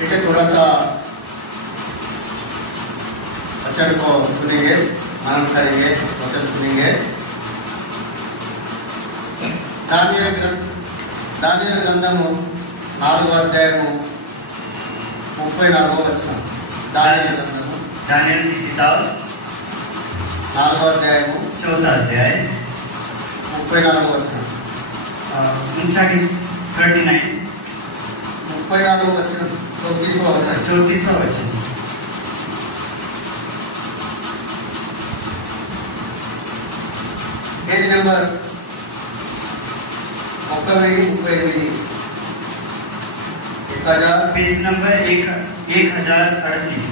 ठीक है, थोड़ा सा वचन को सुनेंगे, मनन करेंगे, वचन सुनेंगे। దానియేలు గ్రంథము 4వ అధ్యాయము 34వ వచనం। దానియేలు గ్రంథము, दानियल की किताब 4వ అధ్యాయము 4वां अध्याय 34వ వచనం। 39 34వ వచనం, 34వ వచనం। 34वां वचन। Page number 1038, page number 1038।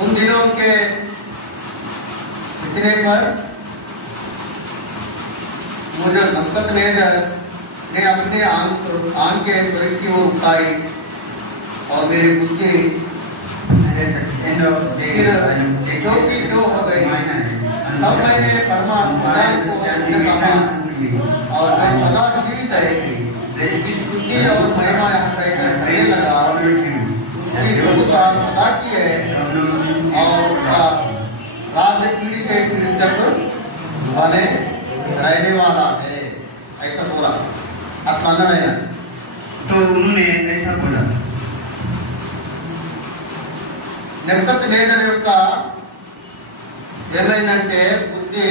उन दिनों के इतने पर मुझे नबूकदनेस्सर ने अपने आंखें स्वर्ग की ओर उठाई और मेरी बुद्धि चौकी दो हो गई। तब मैंने परमात्मा को कहा और मैं सदा जीवित है, उसकी स्तुति और महिमा कहकर कहने लगा। उसकी प्रभुता सदा की है और उसका राज्य पीढ़ी से पीढ़ी तक बने रहने वाला है। ऐसा बोला, अट्ला अన్నాడు। तो उन्होंने ऐसा बोला। నెబుకద్నెజర్ యొక్క ఏమైందంటే బుద్ధి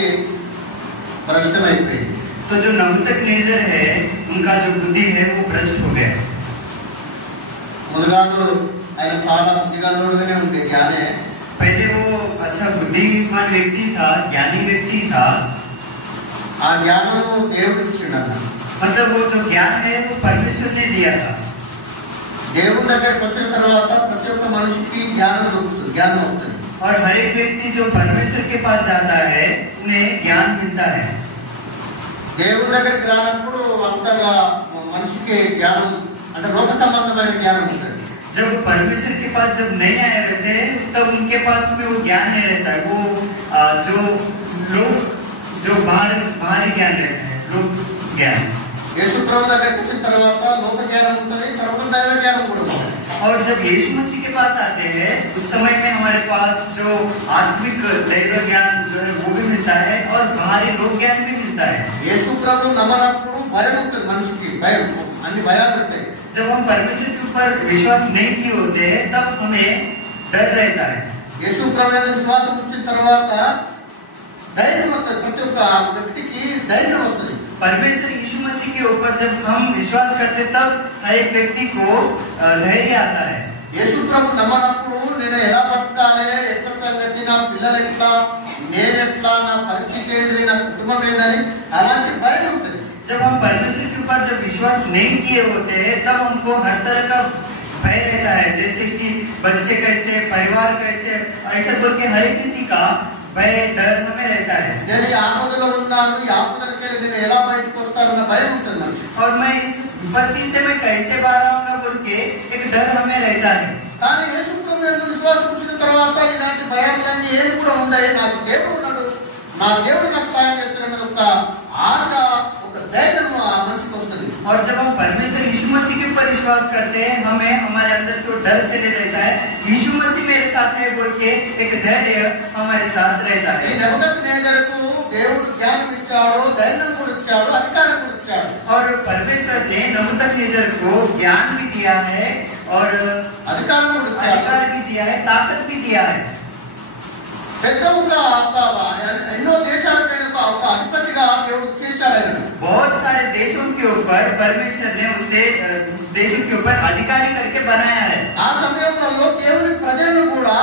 భ్రష్టమైపోయింది। तो जो नबूकदनेस्सर है उनका जो बुद्धि है वो भ्रष्ट हो गया। ముందుగాను ఆయన చాలా బుద్ధిగలవాడుగానే ఉంది, జ్ఞానే। पहले वो अच्छा बुद्धिमान व्यक्ति था, ज्ञानी व्यक्ति था। ఆ జ్ఞానము దేవుడు ఇచ్చిండు। मतलब वो जो ज्ञान है वो परमेश्वर ने दिया था। దేవుని దగ్గరికి వచ్చిన తర్వాత ప్రతి ఒక్క మనిషికి జ్ఞానం దొరుకుతుంది, జ్ఞానం వస్తుంది। और हर एक व्यक्ति जो परमेश्वर के पास जाता है उन्हें ज्ञान मिलता है। దేవుని దగ్గరికి రానప్పుడు అంతగా మనిషికి జ్ఞానం అంటే లోక సంబంధమైన జ్ఞానం ఉంటుంది। जब परमेश्वर के पास जब नहीं आए रहते हैं तब उनके पास में वो ज्ञान नहीं रहता है। वो जो लोग जो बाहरी ज्ञान रहते हैं, लोक ज्ञान। యేసు ప్రభు దగ్గరికి వచ్చిన తర్వాత లోక జ్ఞానం ఉంటుంది, తర్వాత దైవ జ్ఞానం కూడా ఉంటుంది। और जब यीशु मसीह के पास आते हैं उस समय में हमारे पास जो आत्मिक दैव ज्ञान जो है वो भी मिलता है और बाहरी लोक ज्ञान भी मिलता है। యేసు ప్రభు నమ్మనప్పుడు భయం ఉంటుంది, మనిషికి భయం, అన్ని భయాలు ఉంటాయి। जब हम परमेश्वर के ऊपर विश्वास नहीं किए होते हैं तब हमें डर रहता है। యేసు ప్రభు మీద విశ్వాసం వచ్చిన తర్వాత ధైర్యం వస్తుంది, ప్రతి ఒక్క వ్యక్తికి ధైర్యం వస్తుంది। परमेश्वर यीशु मसीह के ऊपर जब हम विश्वास करते तब हर एक व्यक्ति को धैर्य आता है। యేసు ప్రభు నమ్మనప్పుడు నేను ఎలా బతకాలి, ఎట్లా సంగతి, నా పిల్లలు ఎట్లా, నేను ఎట్లా, నా పరిస్థితి ఏంటి, నా కుటుంబం ఏందని అలాంటి భయం ఉంటుంది। जब हम परमेश्वर के ऊपर जब विश्वास नहीं किए होते हैं तब हमको हर तरह का भय रहता है, जैसे कि बच्चे कैसे, परिवार कैसे, ऐसा बोल के हर किसी का भय डर हमें रहता है। నేను ఈ ఆపదలో ఉన్నాను, ఈ ఆపదలకి నేను ఎలా బయటకు వస్తానన్న భయం ఉంటుంది మనిషికి। और मैं इस विपत्ति से मैं कैसे बाहर आऊंगा बोल के एक डर हमें रहता है। కానీ యేసు ప్రభు మీద విశ్వాసం వచ్చిన తర్వాత ఇలాంటి భయాలన్నీ ఏమి కూడా ఉన్నాయి, నాకు దేవుడు ఉన్నాడు, నా దేవుడు నాకు సహాయం చేస్తాడన్న ఒక ఆశ, ఒక ధైర్యం ఆ మనిషికి వస్తుంది। और जब हम परमेश्वर यीशु मसीह के ऊपर विश्वास करते हैं हमें हमारे अंदर से वो डर चले रहता है, यीशु मसीह मेरे साथ है बोल के एक धैर्य हमारे साथ रहता ఈ है। నెబుకద్నెజరుకు దేవుడు జ్ఞానం ఇచ్చాడు, ధైర్యం కూడా ఇచ్చాడు, అధికారం కూడా ఇచ్చాడు। और परमेश्वर ने नबूकदनेस्सर को ज्ञान भी दिया है और అధికారం కూడా ఇచ్చాడు, अधिकार भी दिया है, ताकत भी दिया है। పెద్ద ఎన్నో దేశాలకైన ఒక అధిపతిగా దేవుడు చేశాడు ఆయన। बहुत सारे देशों के ऊपर परमेश्वर ने उसे देशों के ऊपर अधिकारी करके बनाया है। ఆ సమయంలో దేవుని ప్రజలను కూడా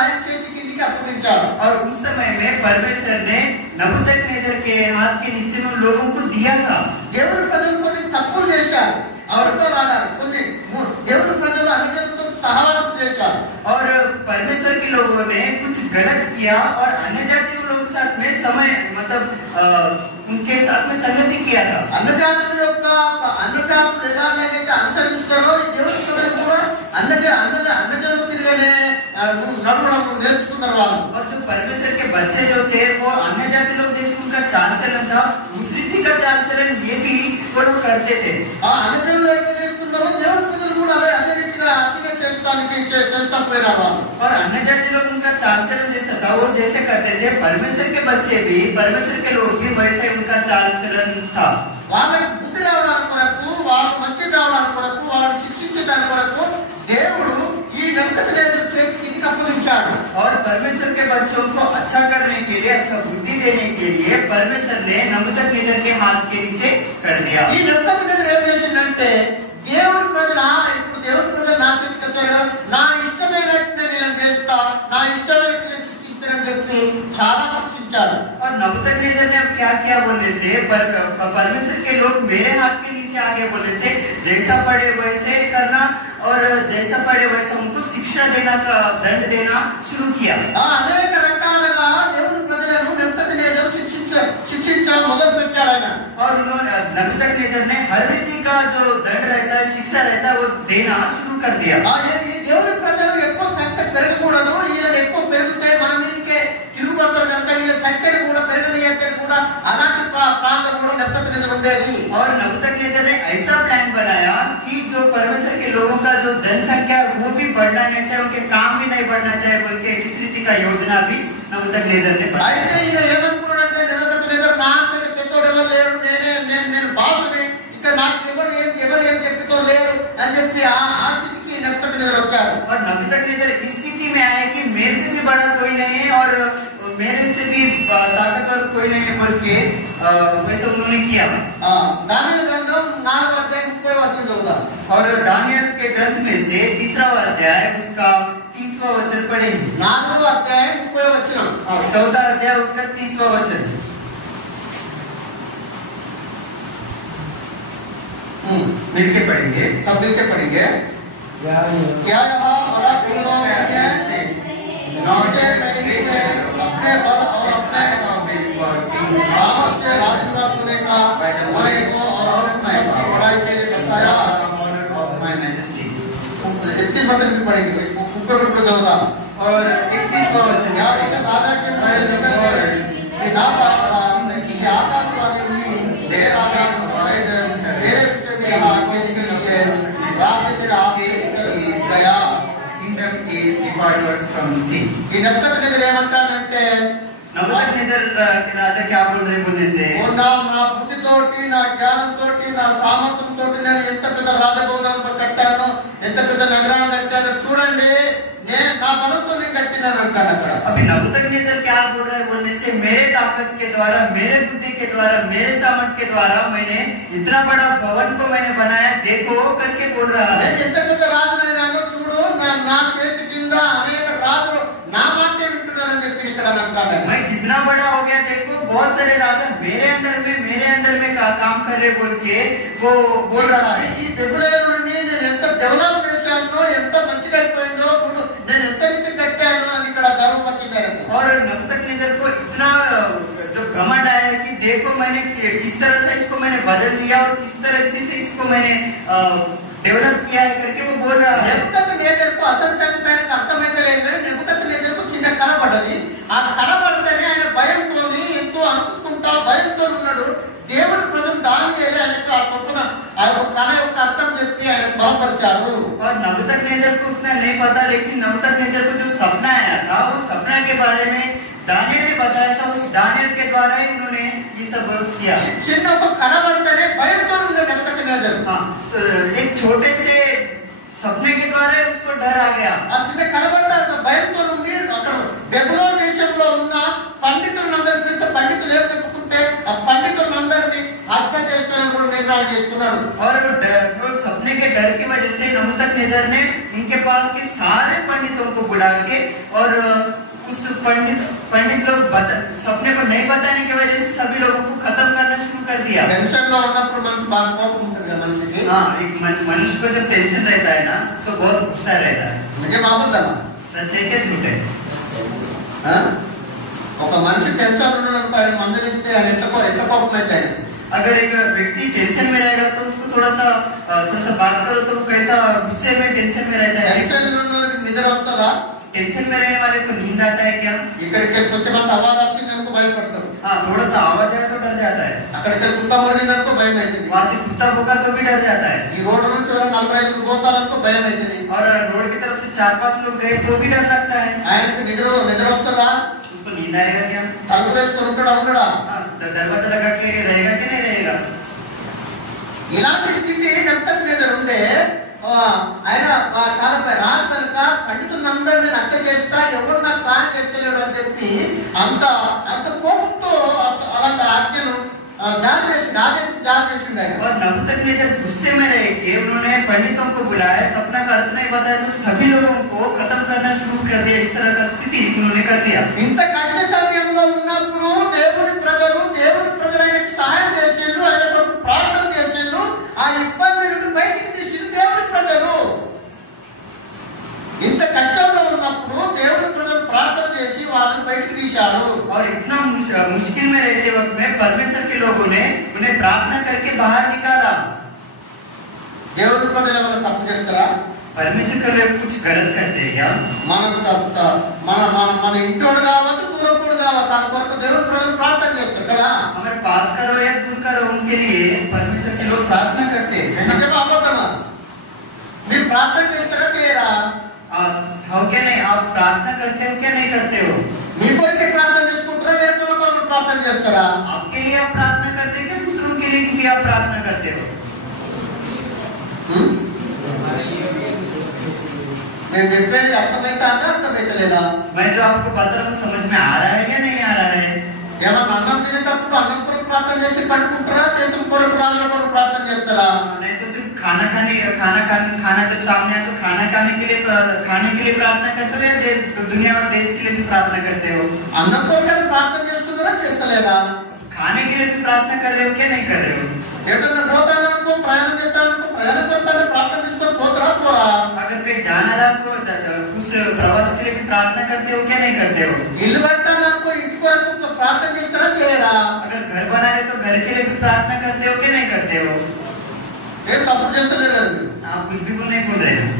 ఆయన చేతి కిందికి అప్పగించాడు। और उस समय में परमेश्वर ने नबूकदनेस्सर के हाथ के नीचे में लोगों को दिया था। దేవుని ప్రజలు కొన్ని తప్పులు చేశారు, ఎవరితో రాడారు, కొన్ని దేవుని ప్రజలు అన్యజనులతో సహవాసం చేశారు। और परमेश्वर के लोगों ने कुछ गलत किया और अन्य जातियों लोगों के साथ में समय मतलब उनके साथ में संगति किया था। అన్నజాతుల ఏదైతే అనుసరిస్తారో ఈ దేవుని ప్రజలు కూడా అన్నజనులు తిరిగానే నడవడం నేర్చుకున్నారు వాళ్ళు। और जो परमेश्वर बच्चे जो थे वो अन्य जाति लोग जैसे उनका चाल चलन था, उस रीति का चाल चलन ये भी वो लोग करते थे। और अन्य जाति लोग उनका चाल चलन जैसा था वो जैसे करते थे, परमेश्वर के बच्चे भी, परमेश्वर के लोग भी वैसे उनका चाल चलन था। వాళ్ళకి బుద్ధి రావడానికి కొరకు, వాళ్ళు మంచి రావడానికి కొరకు, వాళ్ళని శిక్షించడానికి కొరకు దేవుడు ఈ నెబుకద్నెజర్ చేతికి అప్పగించాడు। और परमेश्वर के बच्चों को अच्छा करने के लिए, अच्छा बुद्धि देने के लिए परमेश्वर ने नबूकदनेस्सर के हाथ के नीचे कर दिया। ఈ నెబుకద్నెజర్ ఏం చేసిందంటే దేవుడి ప్రజల, ఇప్పుడు దేవుడి ప్రజలు నా చేతికి వచ్చారు కదా, నా ఇష్టమైనట్టు నేను చేస్తా, నా ఇష్టమైనట్టు నేను శిక్షిస్తానని చెప్పి చాలా శిక్షించాడు। और नबूकदनेस्सर ने अब क्या किया बोलने से, परमेश्वर के लोग मेरे हाथ के नीचे आगे बोलने से जैसा पड़े वैसे करना और जैसा पड़े वैसा उनको शिक्षा देना का दंड देना शुरू किया। అనేక రకాలుగా దేవుని ప్రజలను నెబుకద్నెజర్ శిక్షించడం మొదలు పెట్టాడు ఆయన। और उन्होंने नबूकदनेस्सर ने हर रीति का जो दंड रहता है, शिक्षा रहता है, वो देना शुरू कर दिया। ఈ దేవుని ప్రజలు ఎక్కువ సంఖ్య పెరగకూడదు, ఈయన ఎక్కువ పెరిగితే మనం మీకే తిరుగుబడతారు కనుక ఈ సంఖ్యను కూడా పెరగనియని కూడా అలాంటి ప్రాంతం కూడా నెబుకద్నెజర్ ఉండేది। और नबूकदनेस्सर ने ऐसा प्लान बनाया कि जो परमेश्वर के लोगों का जो जनसंख्या है वो भी बढ़ना नहीं चाहिए, उनके काम भी नहीं बढ़ना चाहिए, बल्कि इस रीति का योजना भी नबूकदनेस्सर ने बनाया। అయితే ఈయన ఏమనుకున్నాడంటే నెబుకద్నెజర్ నా అంతటి పెద్దోడు ఎవరు లేడు, నేను బాసుని, ఇంకా నాకు ఎవరు ఏం చెప్పితో లేరు అని చెప్పి ఆ స్థితికి నెబుకద్నెజర్ వచ్చాడు। और नबूकदनेस्सर इस स्थिति में आया कि मेरे से भी बड़ा कोई नहीं है और मेरे से भी ताकतवर कोई नहीं है, बल्कि वैसे उन्होंने किया। దానియేలు గ్రంథం 4వ అధ్యాయం 30వ వచనం చదువుదాం। और दानियल के ग्रंथ में से 3रा अध्याय उसका 30वां वचन पढ़ेंगे। 4వ అధ్యాయం 30వ వచనం, 14 अध्याय उसका 30वां वचन। मिलके पढ़ेंगे, सब मिलके पढ़ेंगे। क्या यह बड़ा खुदा है जिससे मैंने अपने बल और अपने सामर्थ से राजद्रोह करने का मरे को और अपनी बड़ाई के लिए बसाया। 31 वचन भी पढ़ेंगे, ऊपर जाऊंगा। और 31वां वचन यहाँ पर राजा के आकाशवाणी हुई, तेरे राजा तेरे विषय में आगे निकल गए, राज्य तेरा आगे निकल गया, kingdom is departed from thee। ఈ నెబుకద్నెజర్ ఏమంటాడంటే नबूकदनेस्सर राजा क्या बोल रहे बोलने से, నా బుద్ధితోటి, నా జ్ఞానంతోటి, నా సామర్థ్యంతో నేను ఎంత పెద్ద రాజభవనాన్ని కట్టానో, ఎంత పెద్ద నగరాన్ని కట్టానో చూడండి, నేను నా బలంతో నేను కట్టినాను అంటాడు అక్కడ। अभी नबूकदनेस्सर क्या बोल रहे बोलने से, मेरे ताकत के द्वारा, मेरे बुद्धि के द्वारा, मेरे सामर्थ्य के द्वारा मैंने इतना बड़ा भवन को मैंने बनाया, देखो करके बोल रहा है। నేను ఎంత పెద్ద రాజునైనానో చూడు, నా చేతి కింద అనేక రాజులు నా మాటే వింటున్నారని చెప్పి ఇక్కడ అంటాడు। मैं कितना बड़ा हो गया देखो, बहुत सारे राजा मेरे अंदर में काम कर रहे बोल के वो बोल रहा है। ఈ బెబులోనుని నేను ఎంత డెవలప్ చేశానో, ఎంత మంచిగా అయిపోయిందో చూడు, నేను ఎంత మంచి కట్టానో అని ఇక్కడ గర్వం వచ్చింది। और नबूकदनेस्सर को इतना जो घमंड आया कि देखो मैंने किस तरह से इसको मैंने बदल दिया और किस तरह से इसको मैंने डेवलप किया है करके वो बोल रहा है। నెబుకద్నెజర్ కు అసలు సంగతి ఆయనకు అర్థమైతే లేదు, నెబుకద్నెజర్ కు చిన్న కళ పడ్డది। ఆ కళ పడితేనే ఆయన భయంతోని ఎంతో అనుకుంటా భయంతో ఉన్నాడు। దేవుని ప్రజలు దానియేలు ఆయనకు ఆ చొప్పున ఆ యొక్క కళ యొక్క అర్థం చెప్పి ఆయన బలపరిచాడు। और नबूकदनेस्सर को उतना नहीं पता, लेकिन नबूकदनेस्सर को जो सपना आया था वो सपना के बारे में दानियल ने बताया था, उस दानियल के द्वारा ही उन्होंने ये सब किया। చిన్న ఒక కళ పడితేనే భయంతో ఉన్నాడు నెబుకద్నెజర్। तो एक छोटे से सपने के द्वारा उसको डर आ गया। ఆ చిన్న కళ పడ్డ భయంతో ఉంది। అక్కడ బెబులోను దేశంలో ఉన్న పండితులందరినీ, పండితులు ఏం చెప్పుకుంటే ఆ పండితులందరినీ హత్య చేస్తారని కూడా నిర్ణయం చేసుకున్నాడు। और वो सपने के डर की वजह से नबूकदनेस्सर ने उनके पास के सारे पंडितों को बुला के और उस पंडित लोग सपने को नहीं बताने की वजह से सभी लोगों को खत्म करना शुरू कर दिया। टेंशन లో ఉన్నప్పుడు మనసు బాగా కోపం ఉంటుంది కదా మనిషికి। हाँ, एक मनुष्य को जब टेंशन रहता है ना तो बहुत गुस्सा रहता है। मुझे माबद्दमा सच है क्या झूठ है? ఒక మనిషి టెన్షన్ ఉన్నప్పుడు ఆయన మందులు ఇస్తే ఆయన ఎట్లా కోపం అయితే, अगर एक व्यक्ति टेंशन में रहेगा तो उसको थोड़ा सा बात करो तो कैसा गुस्से में टेंशन में रहता है। టెన్షన్ నిద్ర వస్తుందా? टेंशन में रहने वाले को नींद आता है क्या? ఇక్కడికి కొంచెం మంది ఆవాజ్ వచ్చిందనుకో భయపడతారు. हाँ, थोड़ा सा आवाज आया तो डर जाता है. అక్కడికి కుక్క మొరిగిందనుకో భయం అవుతుంది. वहाँ से कुत्ता भौंका तो भी डर जाता है. ఈ రోడ్డు నుంచి ఎవరైనా 45 పోతారనుకో భయం అవుతుంది. और रोड की तरफ से 4-5 लोग गए तो भी डर लगता है. ఆయనకు నిద్ర వస్తుందా? उसको नींद आएगा क्या? తలుపు వేసుకొని ఉంటాడా? दरवाजा लगा के रहेगा कि नहीं रहेगा? ఇలాంటి స్థితి నెమ్మదిగా ఉంటే ఆయన చాలా రాను కనుక పండితులందరినీ హత్య చేస్తా, ఎవరు నాకు సహాయం చేస్తలేడు అని చెప్పి అంత కోపంతో అలాంటి ఆజ్ఞను జారీ చేసిండు ఆయన. और नबूकदनेस्सर गुस्से में रहे कि उन्होंने पंडितों को बुलाया, सपना का अर्थ नहीं बताया, तो सभी लोगों को खत्म करना शुरू कर दिया. इस तरह का स्थिति उन्होंने कर दिया. ఇంత కష్ట సమయంలో ఉన్నప్పుడు దేవుని ప్రజలైన సహాయం చేసిండు, ఆయన కొరకు ప్రార్థన చేసిండు, ఆ ఇబ్బంది నుండి బయటికి తీసిండు దేవుని ప్రజలు. ఇంత కష్టంలో ఉన్నప్పుడు దేవుని ప్రజలు ప్రార్థన చేసి వాళ్ళని బయటికి తీశాడు. और इतना मुश्किल में रहते वक्त में परमेश्वर के लोगों ने उन्हें प्रार्थना करके बाहर निकाला. దేవుని ప్రజలు ఏమైనా తప్పు చేస్తారా? परमेश्वर के लोग कुछ गलत करते हैं क्या? మన ఇంటోడు కావచ్చు, దూరపోడు కావచ్చు, దాని కొరకు దేవుని ప్రజలు ప్రార్థన చేస్తారు కదా. हमारे पास करो या दूर करो, उनके लिए परमेश्वर के लोग ప్రార్థన కట్టే నిజమా అబద్ధమా? మీరు ప్రార్థన చేస్తారా చేయరా? हो क्या नहीं? आप प्रार्थना करते हो क्या नहीं करते हो? మీ కొరకే ప్రార్థన చేసుకుంటారా, వేరే కొరకు ప్రార్థన చేస్తారా? आपके लिए आप प्रार्थना करते हो क्या दूसरों के लिए भी आप प्रार्थना करते हो? నేను చెప్పేది అర్థమైతే లేదా? मैं जो आपको बता रहा हूँ समझ में आ रहा है या नहीं आ रहा है? ఏమన్నా అన్నం తినేటప్పుడు అన్నం కొరకు ప్రార్థన చేసి పట్టుకుంటారా, దేశం కొరకు రాజుల కొరకు ప్రార్థన చేస్తారా? नहीं तो सिर्फ खाना जब सामने आए तो खाना खाने के लिए प्रार्थना करते हो या दुनिया और देश के लिए भी प्रार्थना करते हो? అన్నం కొరకు ప్రార్థన చేస్తున్నారా, చేస్తలేదా? खाने के लिए भी प्रार्थना कर रहे हो क्या नहीं कर रहे हो? ఎటన్నా పోతాననుకో, ప్రయాణం చేస్తాననుకో, ప్రయాణం కొరకు ప్రార్థన చేసుకొని పోతారా పోరా? अगर कहीं जाना रहा तो उस प्रवास के लिए भी प्रार्थना करते हो क्या नहीं करते हो? ఇల్లు కట్టాలనుకో, ఇంటి కొరకు ప్రార్థన చేస్తారా చేయరా? अगर घर बना रहे तो घर के लिए भी प्रार्थना करते हो क्या नहीं करते हो? ఏం తప్పు చేస్తలేరు కదా మీరు? आप कुछ भी नहीं बोल रहे हैं.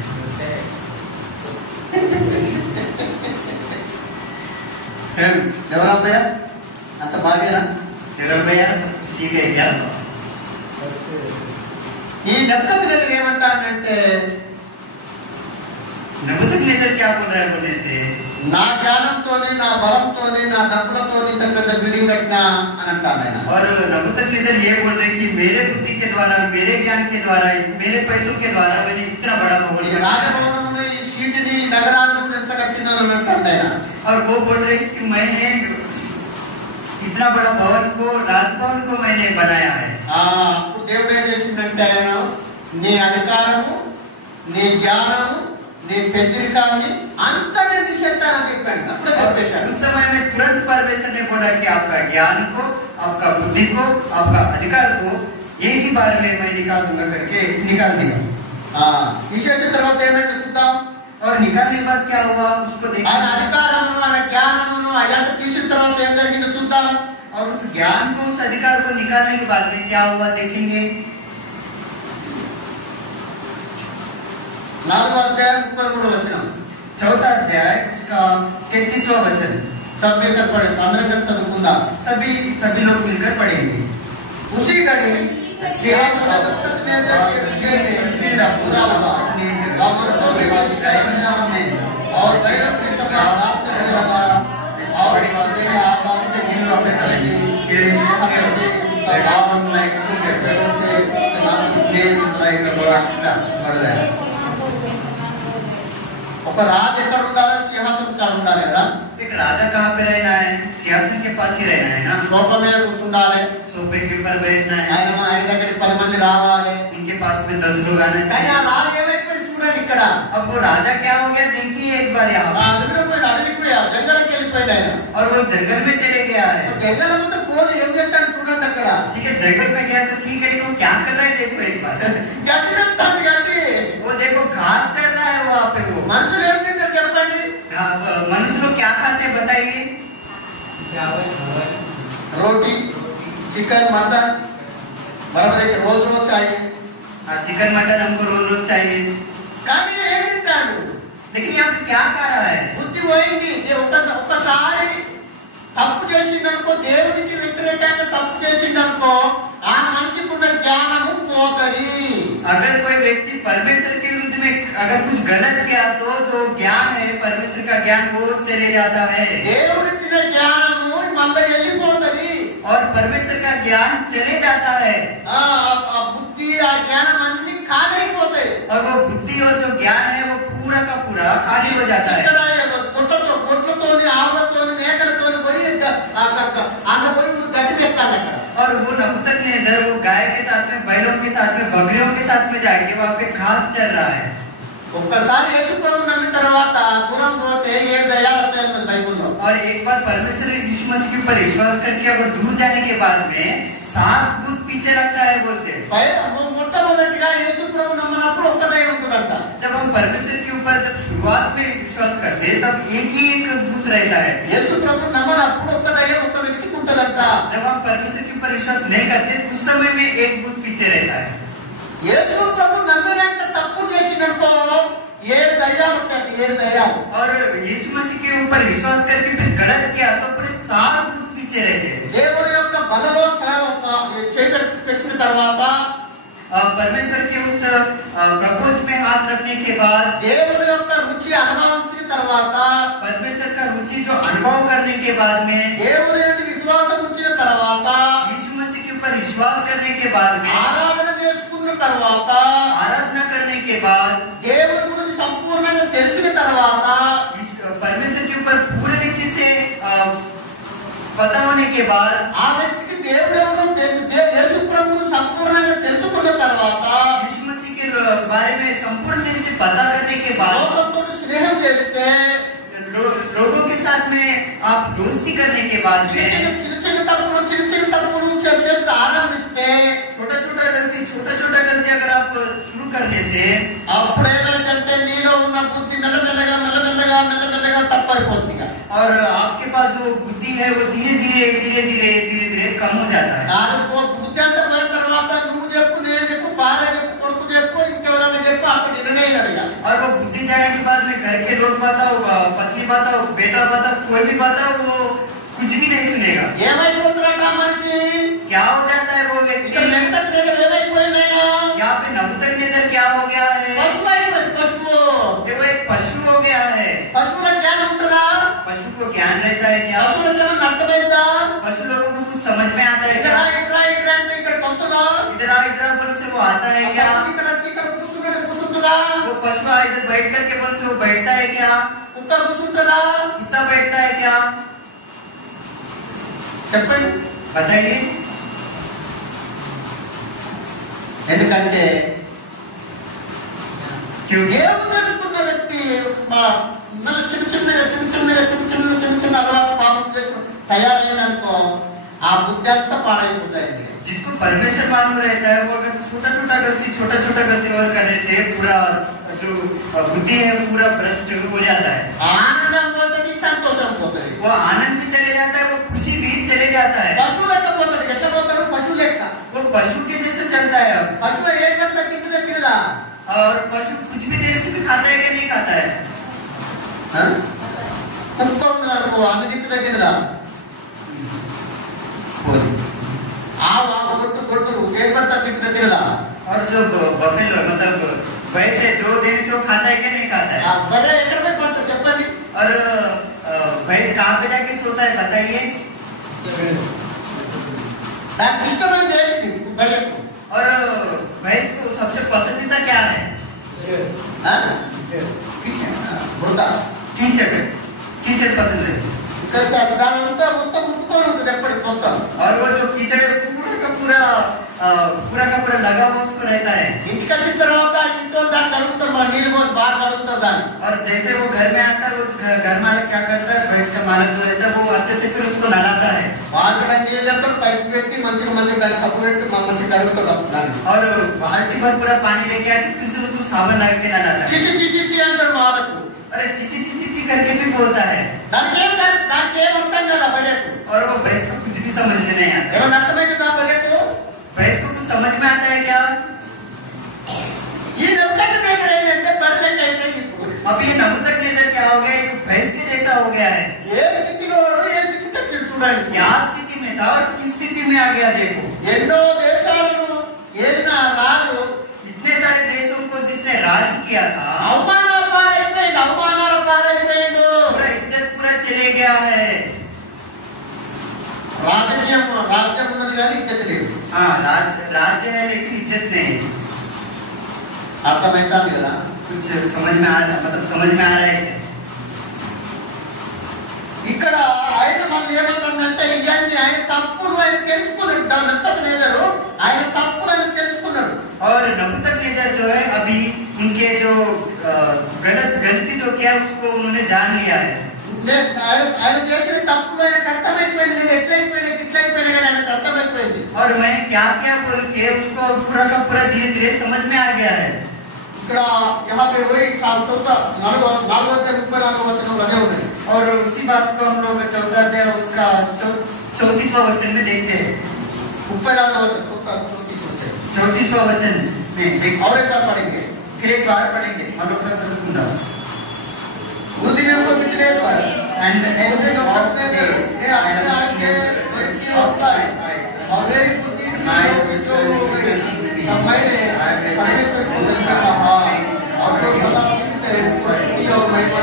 ఎవరబ్బయ్యా అంత బాగేనా? भैया सब कुछ ठीक है क्या? ఈ నెబుకద్నెజర్ ఏమంటాడంటే, नबूकदनेस्सर क्या बोल रहा है बोलने से? నా జ్ఞానంతోని, నా బలంతోని, నా డబ్బులతోని ఇంత పెద్ద బిల్డింగ్ కట్టినా అని అంటాడు ఆయన. और नबूकदनेस्सर ये बोल रहे कि मेरे बुद्धि के द्वारा, मेरे ज्ञान के द्वारा, मेरे पैसों के द्वारा मैंने इतना बड़ा भवन ఈ రాజభవనం, ఈ సీటుని, నగరాన్ని కూడా ఎంత కట్టినాను అని అంటాడు ఆయన. और वो बोल रहे कि मैंने इतना बड़ा भवन को, राजभवन को मैंने बनाया है. అప్పుడు దేవుడు ఏం చేసిందంటే, ఆయన నీ అధికారము, నీ జ్ఞానము, నీ పెద్దరికాన్ని అంతా నేను తీసేస్తానని చెప్పాడు. అప్పుడే చెప్పేశాడు. उस समय में तुरंत परमेश्वर ने बोला कि आपका ज्ञान को, आपका बुद्धि को, आपका अधिकार को एक ही बार में मैं निकाल दूंगा करके निकाल दिया. తీసేసిన తర్వాత ఏమైతే చూద్దాం. और निकालने के बाद क्या हुआ उसको देखिए. ఆయన అధికారమును, ఆయన జ్ఞానమును అదంతా తీసిన తర్వాత ఏం జరిగిందో చూద్దాం. और उस ज्ञान को, उस अधिकार को निकालने के बाद में क्या हुआ देखेंगे. 4వ అధ్యాయం 33వ వచనం. 4th अध्याय उसका 33वां वचन. सब मिलकर पढ़े, 15 चదువుకుందాం. सभी लोग मिलकर पढ़ेंगे. उसी घड़ी नेबूकदनेस्सर के विषय में फिर पूरा हुआ मनुष्यों के में और गैरों के समान नाच चलने लगा और देखा आकाश से गिर अपने करेंगे के बावन लाइक के पैरों से लाइक बढ़ गया. ఒక రాజు ఎక్కడ ఉండాలి? సింహాసనం కాడ ఉండాలి కదా. एक राजा कहाँ पे रहना है? सिंहासन के पास ही रहना है ना. सोफा మీద కూర్చుండాలి. सोफे के ऊपर बैठना है. ఆయన దగ్గరికి 10 మంది రావాలి. उनके पास में 10 लोग आना కానీ चाहिए. ఆ రాజు ఏమైపోయింది చూడండి ఇక్కడ. अब वो राजा क्या हो गया देखिए एक बार यहाँ. అడవిపోయా, జంగలకి వెళ్ళిపోయాడు ఆయన. और वो जंगल में चले गया है. జంగల్ ముందు కోసి ఏం చేస్తాడు చూడండి అక్కడ. ठीक है जंगल में गया तो ठीक है, लेकिन वो क्या कर रहा है देखो एक बार. గడ్డి వేస్తాడు గడ్డి. वो देखो घास चल रहा है वहाँ पे. वो మనుషులు ఏం తింటారు చెప్పండి? मनुष्य लोग क्या खाते हैं बताइए. रोटी, चिकन, मटन बराबर रोज रोज चाहिए. चिकन मटन हमको रोज रोज चाहिए. కానీ ఏం తింటాడు? लेकिन यहाँ पे क्या खा रहा है? बुद्ध పోయింది. ఒక్కసారి తప్పు చేసిందనుకో, దేవునికి వ్యతిరేకంగా తప్పు చేసిందనుకో, ఆ మనిషికి ఉన్న జ్ఞానము పోతది. अगर कोई व्यक्ति परमेश्वर के विरुद्ध में अगर कुछ गलत किया तो जो ज्ञान है परमेश्वर का ज्ञान वो चले जाता है, దేవుడిచ్చిన జ్ఞానము మళ్ళీ వెళ్ళిపోతది और परमेश्वर का ज्ञान चले जाता है, ఆ బుద్ధి ఆ జ్ఞానం అన్ని ఖాళీ అయిపోతాయి. और वो बुद्धि और जो ज्ञान है वो पूरा का पूरा खाली हो जाता है. ఇక్కడ గొడ్లతోని ఆవులతోని మేకలతోని పోయి అన్న పోయి గడ్డి తెస్తాడు అక్కడ. और वो नपुंसकनेस्सर वो गाय के साथ में, बैलों के साथ में, बकरियों के साथ में जाके वहाँ पे घास चल रहा है. ఒక్కసారి యేసు ప్రభు నమ్మిన తర్వాత దూరం పోతే 7 దయ్యాలు వస్తాయని బైబిల్లో. और एक बार परमेश्वर यीशु मसीह के ऊपर विश्वास करके अगर दूर जाने के बाद में 7 भूत पीछे लगता है बोलते हैं. మొట్టమొదటిగా యేసు ప్రభు నమ్మనప్పుడు ఒక్క దయ్యం ఉంటుందంట. जब हम परमेश्वर के ऊपर जब शुरुआत में विश्वास करते हैं तब एक ही एक भूत रहता है. యేసు ప్రభు నమ్మనప్పుడు ఒక్క దయ్యం ఒక్క వ్యక్తికి ఉంటుందంట. जब हम परमेश्वर के ऊपर विश्वास नहीं करते उस समय में एक भूत पीछे रहता है. యేసు ప్రభు నమ్మినంత తప్పు చేసిననుకో 7 దయ్యాలు వస్తాయి. 7 దయ్యాలు. और यीशु मसीह के ऊपर विश्वास करके फिर गलत किया तो पूरे 7 भूत पीछे रहते हैं. దేవుని యొక్క బలలో పెట్టిన తర్వాత, परमेश्वर के उस प्रपोज में हाथ रखने के बाद, దేవుని యొక్క రుచి అనుభవించిన తర్వాత, परमेश्वर का रुचि जो अनुभव करने के बाद में, దేవుని యందు విశ్వాసం ఉంచిన తర్వాత, यीशु मसीह के ऊपर विश्वास करने के बाद में, ఆరాధన చేసుకున్న తర్వాత, आराधना करने के बाद, దేవుని గురించి సంపూర్ణంగా తెలిసిన తర్వాత, परमेश्वर के ऊपर पूरी रीति से पता होने के बाद, ఆ వ్యక్తికి దేవుడు ఎవరో యేసు ప్రభువును సంపూర్ణంగా తెలుసుకున్న తర్వాత, यीशु मसीह के बारे में संपूर्ण से पता करने के बाद, లోకంతో స్నేహం చేస్తే, लोगों के साथ में आप दोस्ती करने के बाद में, చిన్న తప్పులు చేస్తూ ఆరంభిస్తే, छोटा छोटा गलती अगर आप शुरू करने से, అప్పుడు ఏమైందంటే నీలో ఉన్న బుద్ధి మెల్లమెల్లగా తప్పైపోతుంది. और आपके पास जो बुद्धि है वो धीरे धीरे कम हो जाता है. బుద్ధి అంటే పోయిన తర్వాత నువ్వు చెప్పు, నేను చెప్పు, భార్య చెప్పు, కొడుకు చెప్పు, ఇంకెవరైనా చెప్పు, అక్కడ నిర్ణయం అడిగాలి. और वो बुद्धि जाने के बाद में घर के लोग बताओ, पत्नी बताओ, बेटा बताओ, कोई भी बताओ, वो कुछ भी नहीं सुनेगा. ఏమైపోతున్నట్ట మనిషి? क्या हो जाता है वो व्यक्ति? ఏమైపోయినాయా? यहाँ पे नपुंसकनेस्सर क्या हो गया है? పశువు అయిపోయింది. పశువు वो एक पशु हो गया है. పశువుల జ్ఞానం ఉంటుందా? पशु को ज्ञान रहता है क्या? పశువుల జ్ఞానం అర్థమైందా? पशु लोगों को कुछ समझ में आता है क्या? ఇట్లా అంటే ఇక్కడికి వస్తుందా? इधर बल से वो आता है क्या? పశువు ఇక్కడ వచ్చి ఇక్కడ కూర్చుంటుందా? वो पशु इधर बैठ करके बल से वो बैठता है क्या? కుక్క కూర్చుంటుందా? कुत्ता बैठता है क्या? చెప్పండి, बताइए. ఎందుకంటే क्योंकि దేవుడు తెలుసుకున్న వ్యక్తి చిన్న అలవాటు పాపం చేసుకుని తయారైననుకో ఆ బుద్ధి అంతా పాడైపోతాయి. जिसको परमेश्वर मालूम रहता है वो अगर छोटा छोटा गलती और करने से पूरा जो बुद्धि है वो पूरा भ्रष्ट हो जाता है. ఆనందం పోతుంది, సంతోషం పోతుంది. वो आनंद भी चले जाता है, वो खुशी भी चले जाता है. పశువు లెక్క పోతాడు. ఎట్లా పోతాడు? పశువు లెక్క. वो पशु के जैसे चलता है. अब పశువు ఏ కడతా కింద దగ్గరదా? और पशु कुछ भी देर से भी खाता है कि नहीं खाता है? కుక్క ఉన్నదనుకో అన్ని దిక్కు దగ్గరదా? కొట్టు ఏ కడతా దిక్కు దగ్గరదా? और जो बफेलो मतलब वैसे जो देर से वो खाता है कि नहीं खाता है? బరే ఎక్కడ పోయి కొట్టు చెప్పండి. और भैंस कहाँ पे जाके सोता है बताइए? దానికి ఇష్టమైనది ఏంటి బర్రెకు? और भैंस को सबसे पसंदीदा क्या है? कीचड़ पसंद है. దానంతా మొత్తం ముట్టుకొని ఉంటుంది ఎప్పటికి మొత్తం. और वो जो कीचड़ है पूरा का पूरा लगा हुआ उसको रहता है. ఇంటికి వచ్చిన తర్వాత ఇంట్లో దాన్ని కడుగుతారు, మన నీళ్ళు పోసి బాగా కడుగుతారు దాన్ని. और जैसे वो घर में आता है वो घर मालिक क्या करता है, भैंस का मालिक जो रहता है वो अच्छे से फिर उसको नहलाता है. వాటిని నీళ్ళు అంతా పైపు పెట్టి మంచిగా దాన్ని సబ్బు పెట్టి మంచిగా కడుగుతారు దాన్ని. और बाल्टी भर पूरा पानी लेके आके फिर से उसको साबुन लगा के नहलाता है. చిచి అంటాడు వాళ్ళకు. अरे चीची करके भी बोलता है. దానికి ఏం అర్థం కదా బర్రెకు? और वो भैंस को कुछ भी समझ में नहीं आता. ఏమన్నా అర్థమైందా బర్రెకు? भैंस को कुछ समझ में आता है क्या? ఈ నమ్మకం ఏంటంటే బర్రెలకి అయిపోయింది. अब ये नपुंसकनेस्सर क्या हो गया? एक भैंस के जैसे हो गया है। ఏ స్థితిలో ఏ స్థితికి వచ్చాడు చూడండి. क्या स्थिति में था और किस स्थिति में आ गया देखो। ఎన్నో దేశాలను ఏలిన రాజు इतने सारे देशों को जिसने राज किया था, అవమానాల పాలైపోయాడు. पूरा इज्जत पूरा चले गया है। రాజ్యం ఉన్నది కానీ ఇజ్జత్ లేదు. हाँ, राज्य है लेकिन इज्जत नहीं। అర్థమైంది కదా? कुछ समझ में आ रहा है। ఇక్కడ ఆయన మళ్ళీ ఏమంటుందంటే ఇవన్నీ ఆయన తప్పులు ఆయన తెలుసుకున్నాడు. నెబుకద్నెజరు ఆయన తప్పులు ఆయన తెలుసుకున్నాడు. और नबूकदनेस्सर जो है अभी उनके जो गलती जो किया उसको उन्होंने जान लिया है। ఆయన చేసిన తప్పులు ఆయనకు అర్థమైపోయింది. నేను ఎట్లయిపోయినా గిట్లయిపోయినా కానీ ఆయనకు అర్థమైపోయింది. और मैं क्या क्या बोल के उसको पूरा का पूरा धीरे धीरे समझ में आ गया है। ఇక్కడ यहाँ पे वही 4:34 वचन अదే ఉన్నది. और उसी बात को हम लोग 14 अध्याय उसका 34वां वचन में देखते हैं। 34 वचन 34वां वचन में और एक बार पढ़ेंगे, फिर एक बार पढ़ेंगे हम लोग सब समझ उस दिन को पिछले पर एंड ऐसे जो पत्ने ने ये अपने आप के की होता है और मेरी बुद्धि में जो हो गई तब मैंने परमेश्वर को देखा कहा और जो सदा जीवित है उसकी और मैं को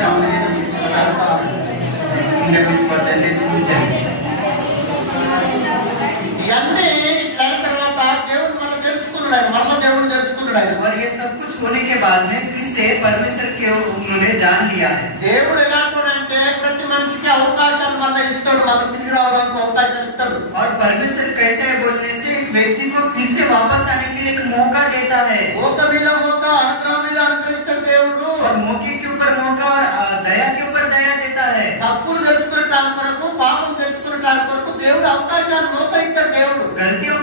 ఇవన్నీ ఇట్లా తర్వాత దేవుడు మనం తెలుసుకున్నాడు. మరలా దేవుడు తెలుసుకున్నాడు. और ये सब कुछ होने के बाद में फिर से परमेश्वर की ओर उन्होंने जान लिया है। దేవుడు ఎలాంటోడంటే ప్రతి మనిషికి అవకాశాలు మళ్ళీ ఇస్తాడు, మళ్ళీ తిరిగి రావడానికి అవకాశాలు ఇస్తాడు. और परमेश्वर कैसे है बोलने से एक व्यक्ति को फिर से वापस आने के लिए एक मौका देता है। మోకా మీద మోకా అనుగ్రహం మీద అనుగ్రహిస్తాడు దేవుడు. और मौके के ऊपर मौका और दया के ऊपर दया देता है। తప్పులు తెలుసుకునేటానికి కొరకు, పాపం తెలుసుకునేటానికి కొరకు దేవుడు అవకాశాలు మోకా ఇస్తాడు. దేవుడు गलतियों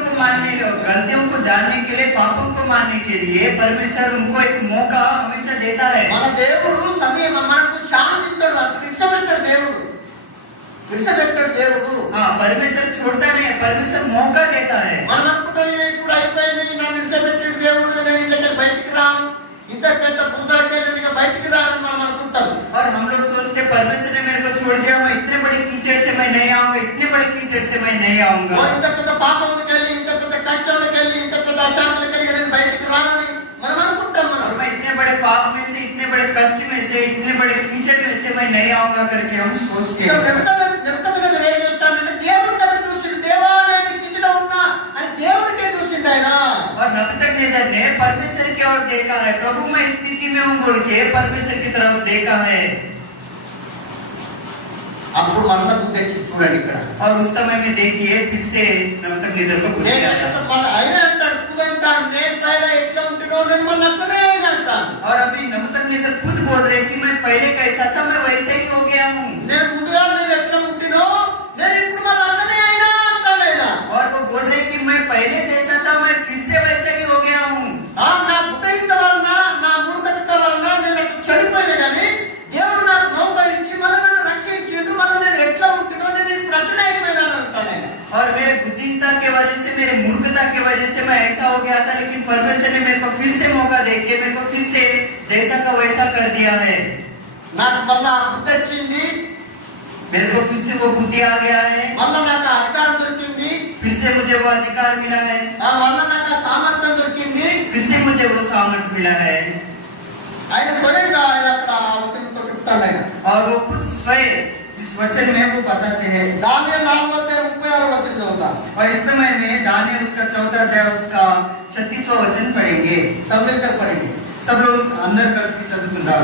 को जानने के लिए, पापों को मानने के लिए परमेश्वर उनको एक मौका हमेशा देता है। మన దేవుడు సమయం మనకు ఛాన్స్ ఇస్తాడు. అటు విడిచిపెట్టాడు దేవుడు. हाँ, परमेश्वर छोड़ता नहीं, परमेश्वर मौका देता है। మనం అనుకుంటాం ఇప్పుడు అయిపోయింది, నన్ను విడిచిపెట్టాడు దేవుడు, నేను ఇంతకీ బయటికి రాను, ఇంత పెద్ద బుద్ధాకెళ్ళి బయటికి రానని మనం అనుకుంటాం. और हम लोग सोचते परमेश्वर ने मेरे को छोड़ दिया, मैं इतने बड़े कीचड़ से मैं नहीं आऊंगा, इतने बड़े कीचड़ से मैं नहीं आऊंगा। ఇంత పెద్ద పాపంలోకి వెళ్ళి, ఇంత పెద్ద కష్టంలోకి వెళ్ళి, ఇంత పెద్ద అశాంతిలోకి వెళ్ళి నేను బయటికి రానని మనం అనుకుంటాం. और मैं इतने बड़े पाप में से, इतने बड़े कष्ट में से, इतने बड़े कीचड़ में से मैं नहीं आऊंगा करके हम सोचते हैं। నెబుకద్నెజరు ఏం చేస్తాడంటే దేవుడు తప్పి చూసిండు. దేవా నేను ఈ స్థితిలో ఉన్నా అని దేవుడికే చూసిండు ఆయన. और नबूकदनेस्सर ने परमेश्वर की ओर देखा है, प्रभु मैं इस स्थिति में हूँ बोल के परमेश्वर की तरफ देखा है। అప్పుడు మరలా బుద్ధి వచ్చి చూడండి ఇక్కడ. और उस समय में देखिए फिर से नबूकदनेस्सर को बुद्धि आया। ఆయన అంటాడు కుదంటాడు, నేను పైన ఎట్లా ఉంటుందో నేను మళ్ళీ అట్లనే అంటాను. और अभी नबूकदनेस्सर खुद बोल रहे कि मैं पहले कैसा था मैं वैसे ही हो गया हूँ। నేను ముందుగా నేను ఎట్లా ఉంటినో నేను ఇప్పుడు మళ్ళీ అట్లనే అయినా అంటాడు ఆయన. और वो बोल रहे कि मैं पहले जैसा था मैं फिर से वैसे ही हो गया हूँ। నా బుద్ధయిత వలన, నా మూర్ఖత వలన నేను అట్లా చెడిపోయినా కానీ దేవుడు నాకు మౌక ఇచ్చి మళ్ళీ నన్ను రక్షించిండు. మళ్ళీ నేను ఎట్లా ఉంటినో నేను ఇప్పుడు అట్లనే అయిపోయినాను అంటాడు ఆయన. और मेरे बुद्धिमत्ता के वजह से, मेरे मूर्खता के वजह से मैं ऐसा हो गया था, लेकिन परमेश्वर ने मेरे को फिर से मौका देके मेरे को फिर से जैसा का वैसा कर दिया है। నాకు మళ్ళా బుద్ధి వచ్చింది, मेरे को फिर से वो बुद्धि आ गया है, మళ్ళా నాకు అధికారం దొరికింది, फिर से मुझे वो अधिकार मिला है, మళ్ళా నాకు సామర్థ్యం దొరికింది. फिर से मुझे वो सामर्थ्य मिला है। ఆయన స్వయంగా ఆయన అక్కడ వచనంతో చెప్తాడు ఆయన. और वो खुद स्वयं इस वचन में वो बताते हैं। దానియేలు 4:36 वचन चौथा और इस समय में दानियेल उसका 14 अध्याय उसका 36वां वचन पढ़ेंगे। सब मिलकर पढ़ेंगे. सब लोग अंदर कर से चतुर्भुजा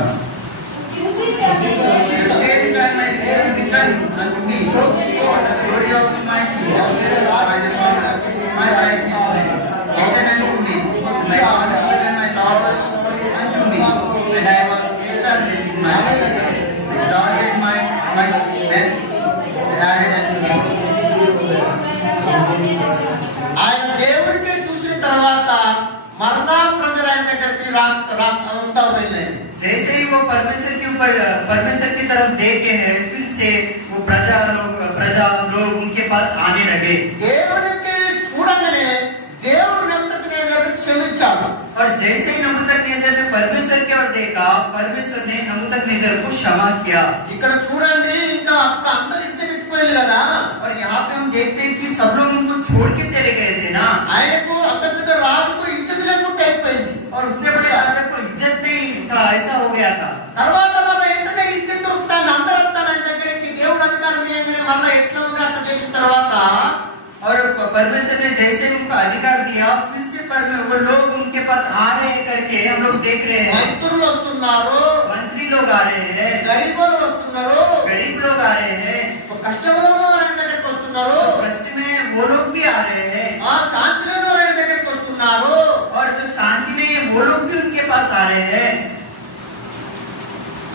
ఆయన దేవుడికి చూసిన తర్వాత మరలా ప్రజలు ఆయన దగ్గరికి వస్తా వెళ్ళాయి. जैसे ही वो परमेश्वर के ऊपर, परमेश्वर की तरफ देखे हैं, फिर से वो प्रजा लोग उनके पास आने लगे। దేవుడికి చూడగానే దేవుడు నెబుకద్నెజరుని క్షమించాడు. और जैसे ही नबूकदनेस्सर नबूकदनेस्सर ने परमेश्वर की ओर देखा, परमेश्वर ने नबूकदनेस्सर को क्षमा किया। ఇక్కడ చూడండి, ఇంకా అప్పుడు అందరు ఇటు పెట్టిపోయారు కదా. और यहाँ पे हम देखते हैं कि सब लोग उनको छोड़ के चले गए थे ना। ఆయనకు అంతటి రాజుకు ఇజ్జత్ లేకుండా అయిపోయింది. और उतने बड़े राजा को इज्जत नहीं था, ऐसा हो गया था। తర్వాత మళ్ళీ ఏంటంటే ఇజ్జత్ దొరుకుతాను, అందరూ వస్తాను ఆయన దగ్గరికి. దేవుడు అధికారం ఇవ్వగానే మళ్ళీ ఎట్లా ఉంది అట్లా చేసిన తర్వాత और परमेश्वर ने जैसे उनको अधिकार दिया, फिर से वो लोग उनके पास आ रहे हैं करके हम लोग देख रहे हैं। మంత్రులు వస్తున్నారు, मंत्री लोग आ रहे हैं, గరీబులు వస్తున్నారు, गरीब लोग आ रहे हैं, కష్టంలో ఆయన దగ్గరికి వస్తున్నారు, कष्ट में वो लोग भी आ रहे हैं, శాంతి లేని ఆయన దగ్గరికి వస్తున్నారు. और जो शांति नहीं है वो लोग भी उनके पास आ रहे हैं।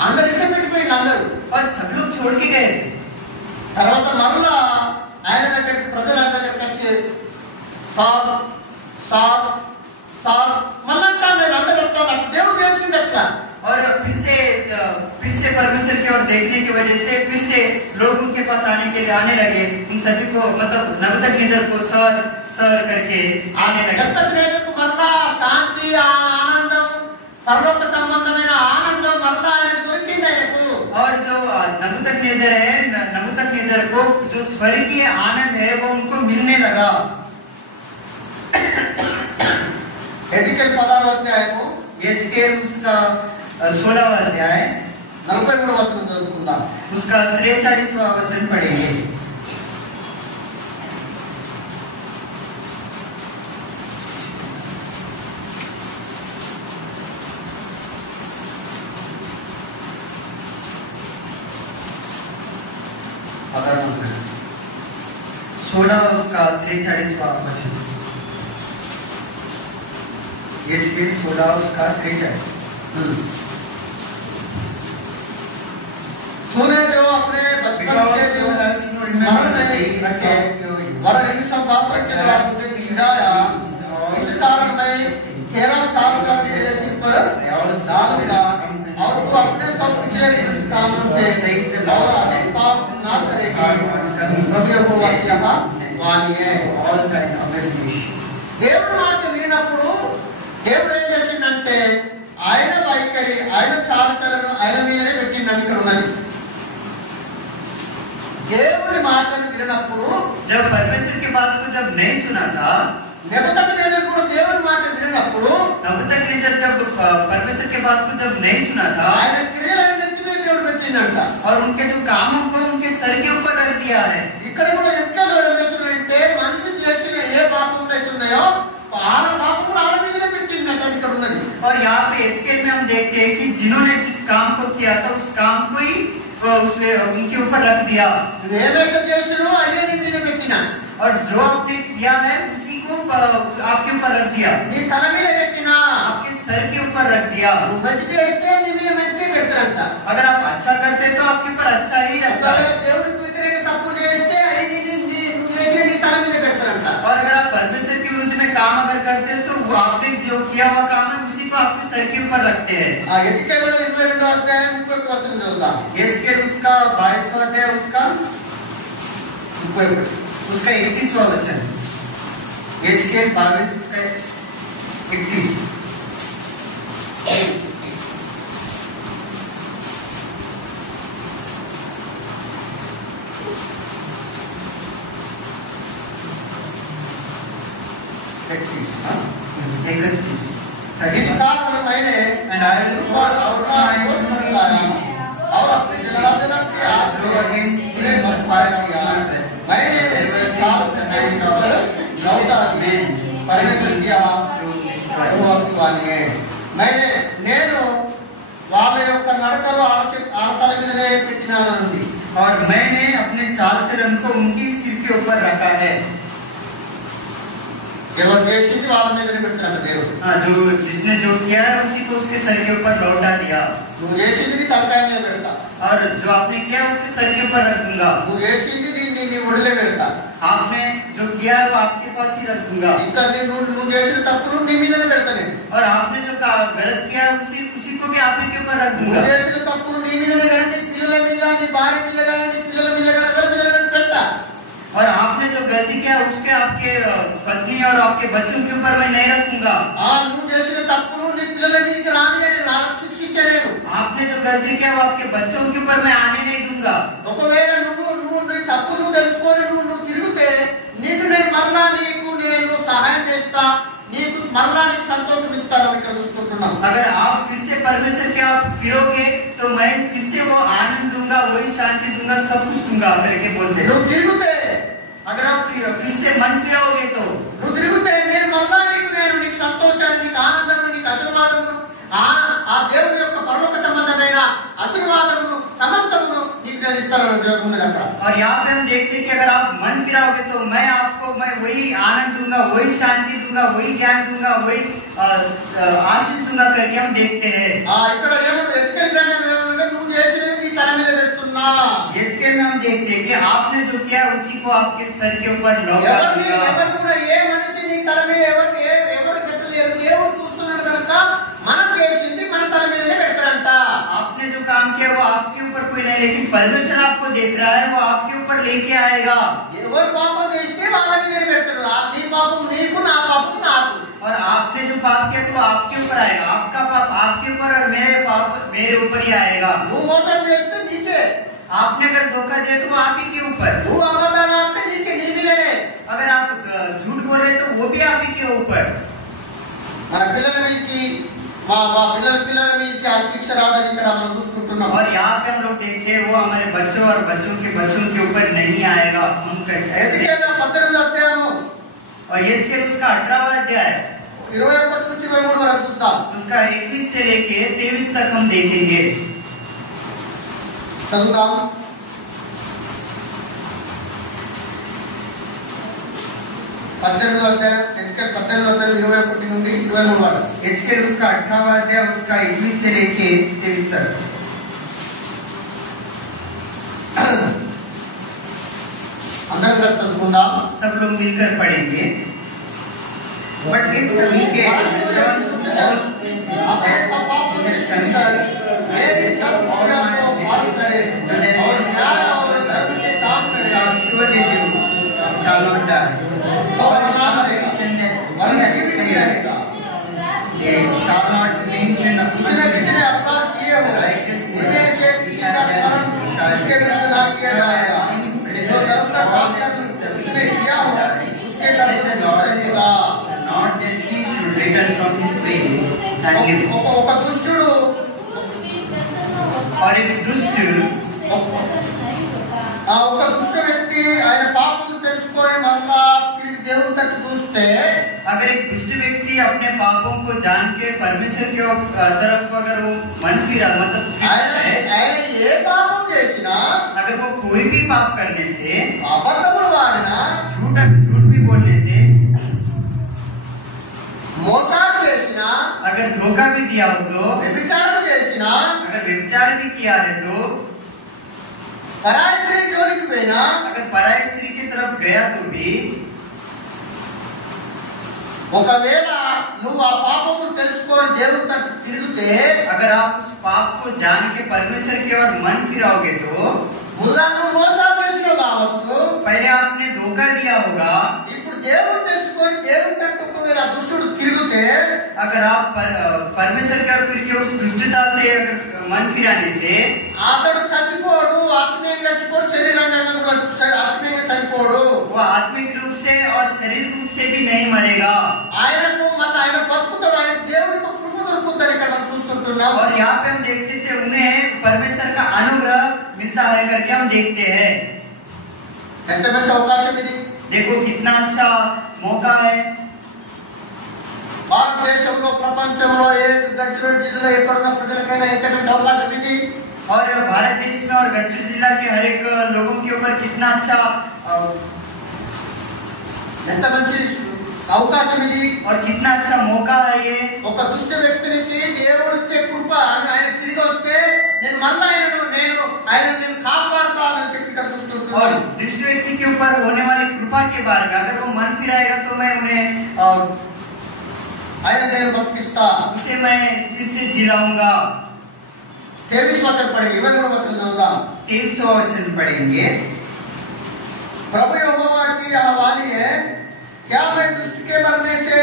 అందరు ఇష్టం పెట్టిపోయింది అందరూ. और सब लोग छोड़ के गए थे। తర్వాత మరలా ఆయన దగ్గరికి ప్రజల దగ్గరికి వచ్చి సాబ్ సాబ్ సాబ్ మళ్ళీ అంటారు, అందరూ వస్తారు. అట్లా దేవుడు చేసిందట్లా. और फिर से परमेश्वर की ओर देखने की वजह से फिर से लोग उनके पास आने के लिए आने लगे। उन सभी को मतलब नबूकदनेस्सर को सर सर करके आने लगे। నెబుకద్నెజరుకు మళ్ళా శాంతి, ఆనందం, పరలోక సంబంధమైన ఆనందం మళ్ళా ఆయన దొరికింది ఆయనకు. और जो नबूकदनेस्सर है, नबूकदनेस्सर को जो स्वर्गीय आनंद है वो उनको मिलने लगा। ఎజికేల్ 16వ అధ్యాయము एजकेल उसका 16वां अध्याय 43వ వచనం చదువుకుందాం. उसका 43वां वचन पढ़ेंगे। పదహారు 16 उसका 43वां वचन। एजकेल 16 उसका 43। तूने जो अपने बचपन के दिन स्मरण नहीं रखे, वरन इन सब बातों के द्वारा तुझे छिड़ाया, इस कारण मैं तेरा चाल चल तेरे सिर पर डाल दिया, और तू अपने सब पिछले कामों से और अधिक पाप ना करेगी। प्रभु यहोवा की यह वाणी है। దేవుడు మాట వినినప్పుడు దేవుడు ఏం చేసిందంటే ఆయన వైఖరి, ఆయన చాలచలను ఆయన మీదనే పెట్టిందని ఇక్కడ ఉన్నది. దేవుని మాటను వినప్పుడు, जब परमेश्वर की बात को जब नहीं सुना था, నెబుకద్నెజరు కూడా దేవుని మాట వినప్పుడు, नबूकदनेस्सर जब परमेश्वर की बात को जब नहीं सुना था, ఆయన క్రియలను నెత్తి మీద దేవుడు పెట్టిందంట. और उनके जो कामों को उनके सर के ऊपर रख दिया है। ఇక్కడ కూడా ఎంత ఏమవుతుందంటే మనిషి చేసిన ఏ పాపములు అవుతున్నాయో వాళ్ళ పాపములు వాళ్ళ మీదనే పెట్టిందంట ఇక్కడ ఉన్నది. और यहाँ पे एजकेल में हम देखते हैं कि जिन्होंने जिस काम को किया था उस काम को ही उसने उनके ऊपर रख दिया। ఏమైతే చేసినో అయ్యే నీ మీద పెట్టిన, और जो आपने किया है उसी को आपके ऊपर रख दिया, నీ తల మీద పెట్టినా, आपके सर के ऊपर रख दिया। నువ్వు మంచి చేస్తే నీ మీద మంచి పెడతారంట. अगर आप अच्छा करते तो आपके ऊपर अच्छा ही रखता है, ఒకవేళ దేవునికి వ్యతిరేక తప్పు చేస్తే అవి నువ్వు చేసే నీ తల మీద పెడతారంట. और अगर आप परमेश्वर के विरुद्ध में काम अगर करते हैं तो वो आपने जो किया हुआ काम है उसी को आपके सर के ऊपर रखते हैं। ఎజికేలు 22వ అధ్యాయం 31వ వచనం చదువుదాం. एजकेल उसका 22वां अध्याय उसका 31वां वचन। एजकेल 22 उसका 31। इस कारण मैंने और अपना दोष निकाला और अपने जलाजलम के हाथ से उन्हें मस्पाया किया। मैंने उनके चाल पर लौटा दिए। परमेश्वर की यहोवा की वाणी है। मैंने నేను వాళ్ళ యొక్క నడకలు ఆడతల మీదనే పెట్టినానని, और मैंने अपने चाल चलन को उनकी सिर के ऊपर रखा है। ఎవరు చేసింది వాళ్ళ మీదనే పెడతారంట దేవుడు. जो जिसने जो किया है उसी को उसके सर के ऊपर लौटा दिया। నువ్వు చేసింది తలకాయ మీద పెడతా, और जो आपने किया उसके सर के ऊपर रख दूंगा। నువ్వు చేసింది నీ ఒడిలో పెడతా, आपने जो किया है वो आपके पास ही रख दूंगा। ఇంకా నువ్వు చేసిన తప్పును నీ మీదనే పెడతా నేను. और आपने जो गलत किया है उसी को भी आपके के ऊपर रख నువ్వు दूंगा। చేసిన తప్పును నీ మీదనే కానీ నీ పిల్లల మీద, నీ భార్య మీద కానీ, నీ పిల్లల మీద కానీ ఎవరి మీద పెట్టా. और आपने जो गलती किया उसके आपके पत्नी और आपके बच्चों के ऊपर मैं नहीं रखूंगा। నువ్వు చేసిన తప్పును నీ పిల్లల మీదకి రా క్షమించలేను. आपने जो गलती किया वो आपके बच्चों के ऊपर मैं आने नहीं दूंगा। ఒకవేళ నువ్వు నీ తప్పు నువ్వు తెలుసుకొని నువ్వు తిరిగితే నీకు నేను మరలా నేను సహాయం చేస్తా, నీకు మరలా నీకు సంతోషం ఇస్తాను ఇక్కడ చూసుకుంటున్నాం. अगर आप फिर से परमेश्वर के आप फिरोगे तो मैं फिर से वो आनंद दूंगा, वही शांति दूंगा, सब कुछ दूंगा करके बोलते। నువ్వు తిరిగితే अगर आप फिर से मन फिराओगे तो నువ్వు తిరిగితే నేను మరలా నీకు సంతోషాన్ని, నీకు ఆనందం, నీకు ఆశీర్వాదమును, ఆ దేవుని యొక్క పరలోక సంబంధమైన ఆశీర్వాదమును సమస్తమును నీకు నేను ఇస్తాను అక్కడ. और यहाँ पे हम देखते हैं कि अगर आप मन फिराओगे तो मैं वही आनंद दूंगा, वही शांति दूंगा, वही ज्ञान दूंगा, वही आशीष दूंगा करके हम देखते हैं। ఇక్కడ ఏమన్నా ఎస్కేల్ గ్రంథంలో ఏమన్నా నువ్వు చేసినది నీ తల మీద పెడుతున్నా. एस्केल में हम देखते हैं कि आपने जो किया उसी को आपके सर के ऊपर लौटा दूंगा। ఎవరు కూడా ఏ మనిషి నీ తల మీద ఎవరు పెట్టలేరు, దేవుడు చూస్తున్నాడు కనుక మనం చేసింది మన తల మీదనే పెడతారంట. आपने जो काम किया वो आपके ऊपर कोई नहीं, लेकिन परमेश्वर आपको देख रहा है, वो आपके ऊपर लेके आएगा। ఎవరు పాపం చేస్తే వాళ్ళ మీదనే పెడతారు. నీ పాపం నీకు, నా పాపం నాకు. और आपने जो पाप किया तो आपके ऊपर आएगा, आपका पाप आपके ऊपर और मेरे पाप मेरे ऊपर ही आएगा। నువ్వు మోసం చేస్తే నీకే, आपने अगर धोखा दिया तो आप ही के ऊपर, నువ్వు అబద్ధాలు ఆడితే నీకే, నీ మీదనే. अगर आप झूठ बोल रहे तो वो भी आप ही के ऊपर। మన పిల్లల మీదకి మా పిల్లల మీదకి ఆ శిక్ష రాదని ఇక్కడ మనం చూసుకుంటున్నాం. और यहाँ पे हम लोग देखते हैं वो हमारे बच्चों और बच्चों के ऊपर नहीं आएगा। हम ఎజికేల్ 18వ అధ్యాయము और एस्केल उसका 18वां अध्याय 21 నుంచి 23 వరకు చూద్దాం. उसका 21 से लेके 23 तक हम देखेंगे। చదువుదాం. 18వ అధ్యాయం ఎజికేల్ 18వ అధ్యాయం 21 నుండి 23 వరకు. एस्केल उसका 18वां अध्याय उसका 21 से लेके 23 तक। అందరం కలిసి చదువుకుందాం. सब लोग मिलकर पढ़ेंगे। बट इस सभी के अपने सब पापों से कलकर मेरी सब बुराइयों को माफ करे और न्याय और धर्म के काम करे। surely you shall not die। और ना मरे और जीवित ही रहेगा। ये shall not mention उसने जितने अपराध किए हो उनमें से किसी का स्मरण उसके विरुद्ध ना किया जाएगा। जो धर्म का काम उसने किया हो उसके कर्म को जीवित रहेगा। not that he should return from his way and live। ఒక దుష్టుడు और एक दुष्ट ఒక దుష్ట వ్యక్తి ఆయన పాపం తెలుసుకొని మళ్ళా తిరిగి దేవుని తట్టు చూస్తే, अगर एक दुष्ट व्यक्ति अपने पापों को जान के परमेश्वर के तरफ अगर वो मन फिरा मतलब ఆయన ఏ పాపం చేసినా, अगर वो कोई भी पाप करने से, అబద్ధములు వాడినా, झूठ भी बोलने से, మోసాలు చేసినా, अगर धोखा भी दिया हो तो, వ్యభిచారం చేసినా, अगर व्यभिचार भी किया है तो, పరాయి స్త్రీ జోలికి పోయినా, अगर पराई स्त्री की तरफ गया तो भी, ఒకవేళ నువ్వు ఆ పాపము తెలుసుకొని దేవుని తట్టు తిరిగితే, अगर आप उस पाप को जान के परमेश्वर की ओर मन फिराओगे तो, ముందుగా నువ్వు మోసాలు చేసినావు కావచ్చు, पहले आपने धोखा दिया होगा। ఇప్పుడు దేవుని తెలుసుకొని దేవుని తట్టు ఒకవేళ దుష్టుడు తిరిగితే, अगर आप परमेश्वर की ओर फिर के उस दुष्टता से अगर मन फिराने से, అతడు చచ్చిపోడు, ఆత్మీయంగా చచ్చిపోడు, శరీరంగా ఆత్మీయంగా చనిపోడు, वो आत्मिक रूप से और शरीर रूप से भी नहीं मरेगा। ఆయనకు మళ్ళీ ఆయన బతుకుతాడు, ఆయన దేవునికి కృప దొరుకుతారు ఇక్కడ మనం చూసుకుంటున్నాం. और यहाँ पे हम देखते थे उन्हें परमेश्वर का अनुग्रह मिलता है करके हम देखते हैं। ఎంత మంచి అవకాశం ఇది. देखो कितना अच्छा मौका है। భారతదేశంలో ప్రపంచంలో ఏ గడ్చిరోడ్ జిల్లాలో ఎక్కడున్న ప్రజలకైనా ఎంత మంచి అవకాశం ఇది. और भारत देश में और गढ़चिरोली जिला के हर एक लोगों के ऊपर कितना अच्छा ఎంత మంచి అవకాశం ఇది. और कितना अच्छा मौका है ये। ఒక దుష్ట వ్యక్తికి దేవుడు ఇచ్చే కృప, ఆయన తిరిగి వస్తే నేను మళ్ళీ నేను కాపాడుతానని చెప్పి ఇక్కడ और చూస్తుంటున్నాను. दुष्ट व्यक्ति के ऊपर होने वाली कृपा के बारे में अगर वो मन फिराएगा तो मैं उन्हें ఆయన నేను బతికిస్తా. उसे मैं फिर से जिलाऊंगा। 23 वचन पढ़ेंगे, 23 वचन चौदह। 23वां वचन पढ़ेंगे। प्रभु यहोवा की यह वाणी है, क्या मैं दुष्ट के मरने से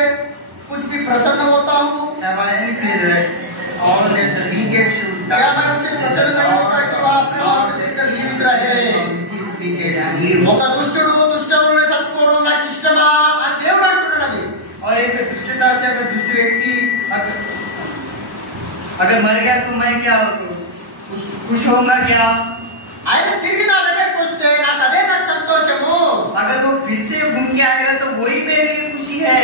कुछ भी प्रसन्न होता हूँ? Have I any pleasure all that the wicked should क्या die. मैं उसे पसंद नहीं होता कि वह अपने आप को देखकर जीवित रहे Is wicked and live. ఒక దుష్టుడు దుష్టములను చచ్చిపోవడం నాకు ఇష్టమా అని దేవుడు అంటున్నాడు అది और एक दुष्टता से अगर दूसरे व्यक्ति अगर मर गया तो मैं क्या खुश होऊंगा क्या? ఆయన తిరిగి నా దగ్గరికి వస్తే నాకు అదే నాకు సంతోషము अगर वो फिर से घूम के आएगा तो वही मेरे लिए खुशी है.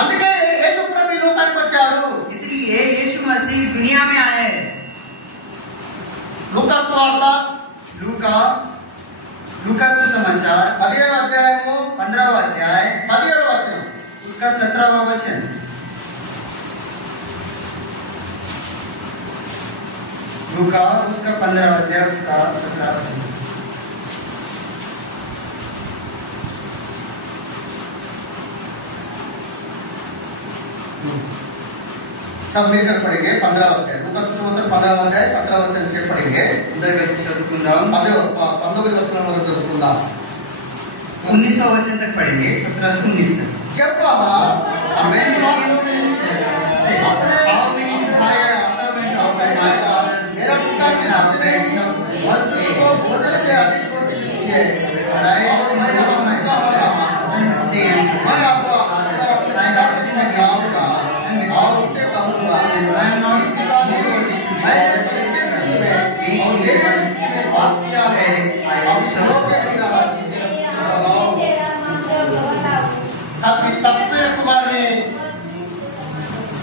అందుకే యేసు ప్రభు ఈ లోకానికి వచ్చాడు इसलिए यीशु मसीह इस दुनिया में आए हैं. లూకా సువార్త लूका सुसमाचार 15వ అధ్యాయము 15वां अध्याय 17వ వచనం उसका 17वां वचन. लूका उसका 15वां अध्याय उसका 17वां वचन. सब मिलकर पढ़ेंगे 15వ అధ్యాయం లూకా సువార్త 15వ అధ్యాయం 17వ వచనం से पढ़ेंगे అందరూ కలిసి చదువుకుందాం. 19వ వచనం వరకు చదువుకుందాం 19वां वचन तक पढ़ेंगे 17 से 19 तक. जब वह अपने वालों में से अपने भाई और कहलाएगा मेरा पिता खिलाते नहीं मजदूर को भोजन से अधिक रोटी मिलती है और मैं आपका से मैं आपको में जाऊंगा और उससे कहूंगा मैं पिता ने मैंने सत्य में और ये दृष्टि में बात किया है अब लोग के తప్పిపోయిన కుమారుని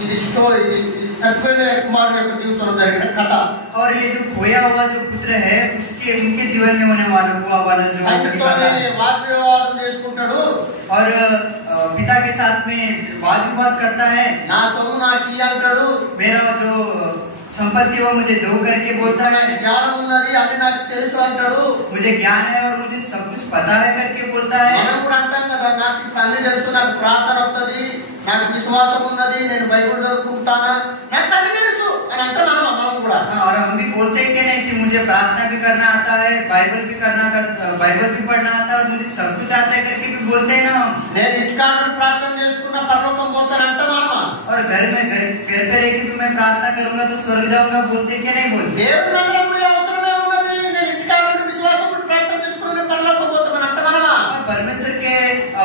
ఇది స్టోరీ తప్పిపోయిన కుమారుని యొక్క జీవితంలో జరిగిన కథ. और ये जो खोया हुआ जो पुत्र है उसके उनके जीवन में होने वाला जो తండ్రితోనే వాద వివాదం చేసుకుంటాడు और पिता के साथ में वाद विवाद करता है. నా సొమ్ము నాకు ఇయ్యి అంటాడు मेरा जो संपत्ति वो मुझे दो करके बोलता है. జ్ఞానం ఉన్నది అని నాకు తెలుసు అంటాడు मुझे ज्ञान है और मुझे सब कुछ पता है करके बोलता है. మనం కూడా అంటాం కదా నాకు అన్ని తెలుసు నాకు ప్రార్థన వస్తుంది నాకు విశ్వాసం ఉన్నది నేను బైబిల్ చదువుకుంటాను నాకు అన్ని తెలుసు అని అంటే మనం కూడా और हम भी बोलते हैं कि नहीं कि मुझे प्रार्थना भी करना आता है, बाइबल भी पढ़ना आता है और मुझे सब कुछ आता है करके भी बोलते हैं ना. నేను ఇంటికాడ ప్రార్థన చేసుకున్న పరలోకం పోతానంట మనమా और घर पे रह के भी मैं प्रार्थना करूंगा तो स्वर्ग जाऊंगा बोलते क्या नहीं बोलते. దేవుని మందిరం పోయే అవసరమే ఉన్నది నేను ఇంటికాడ విశ్వాసం ప్రార్థన చేసుకుని పరలోకం పోతామనంట మనమా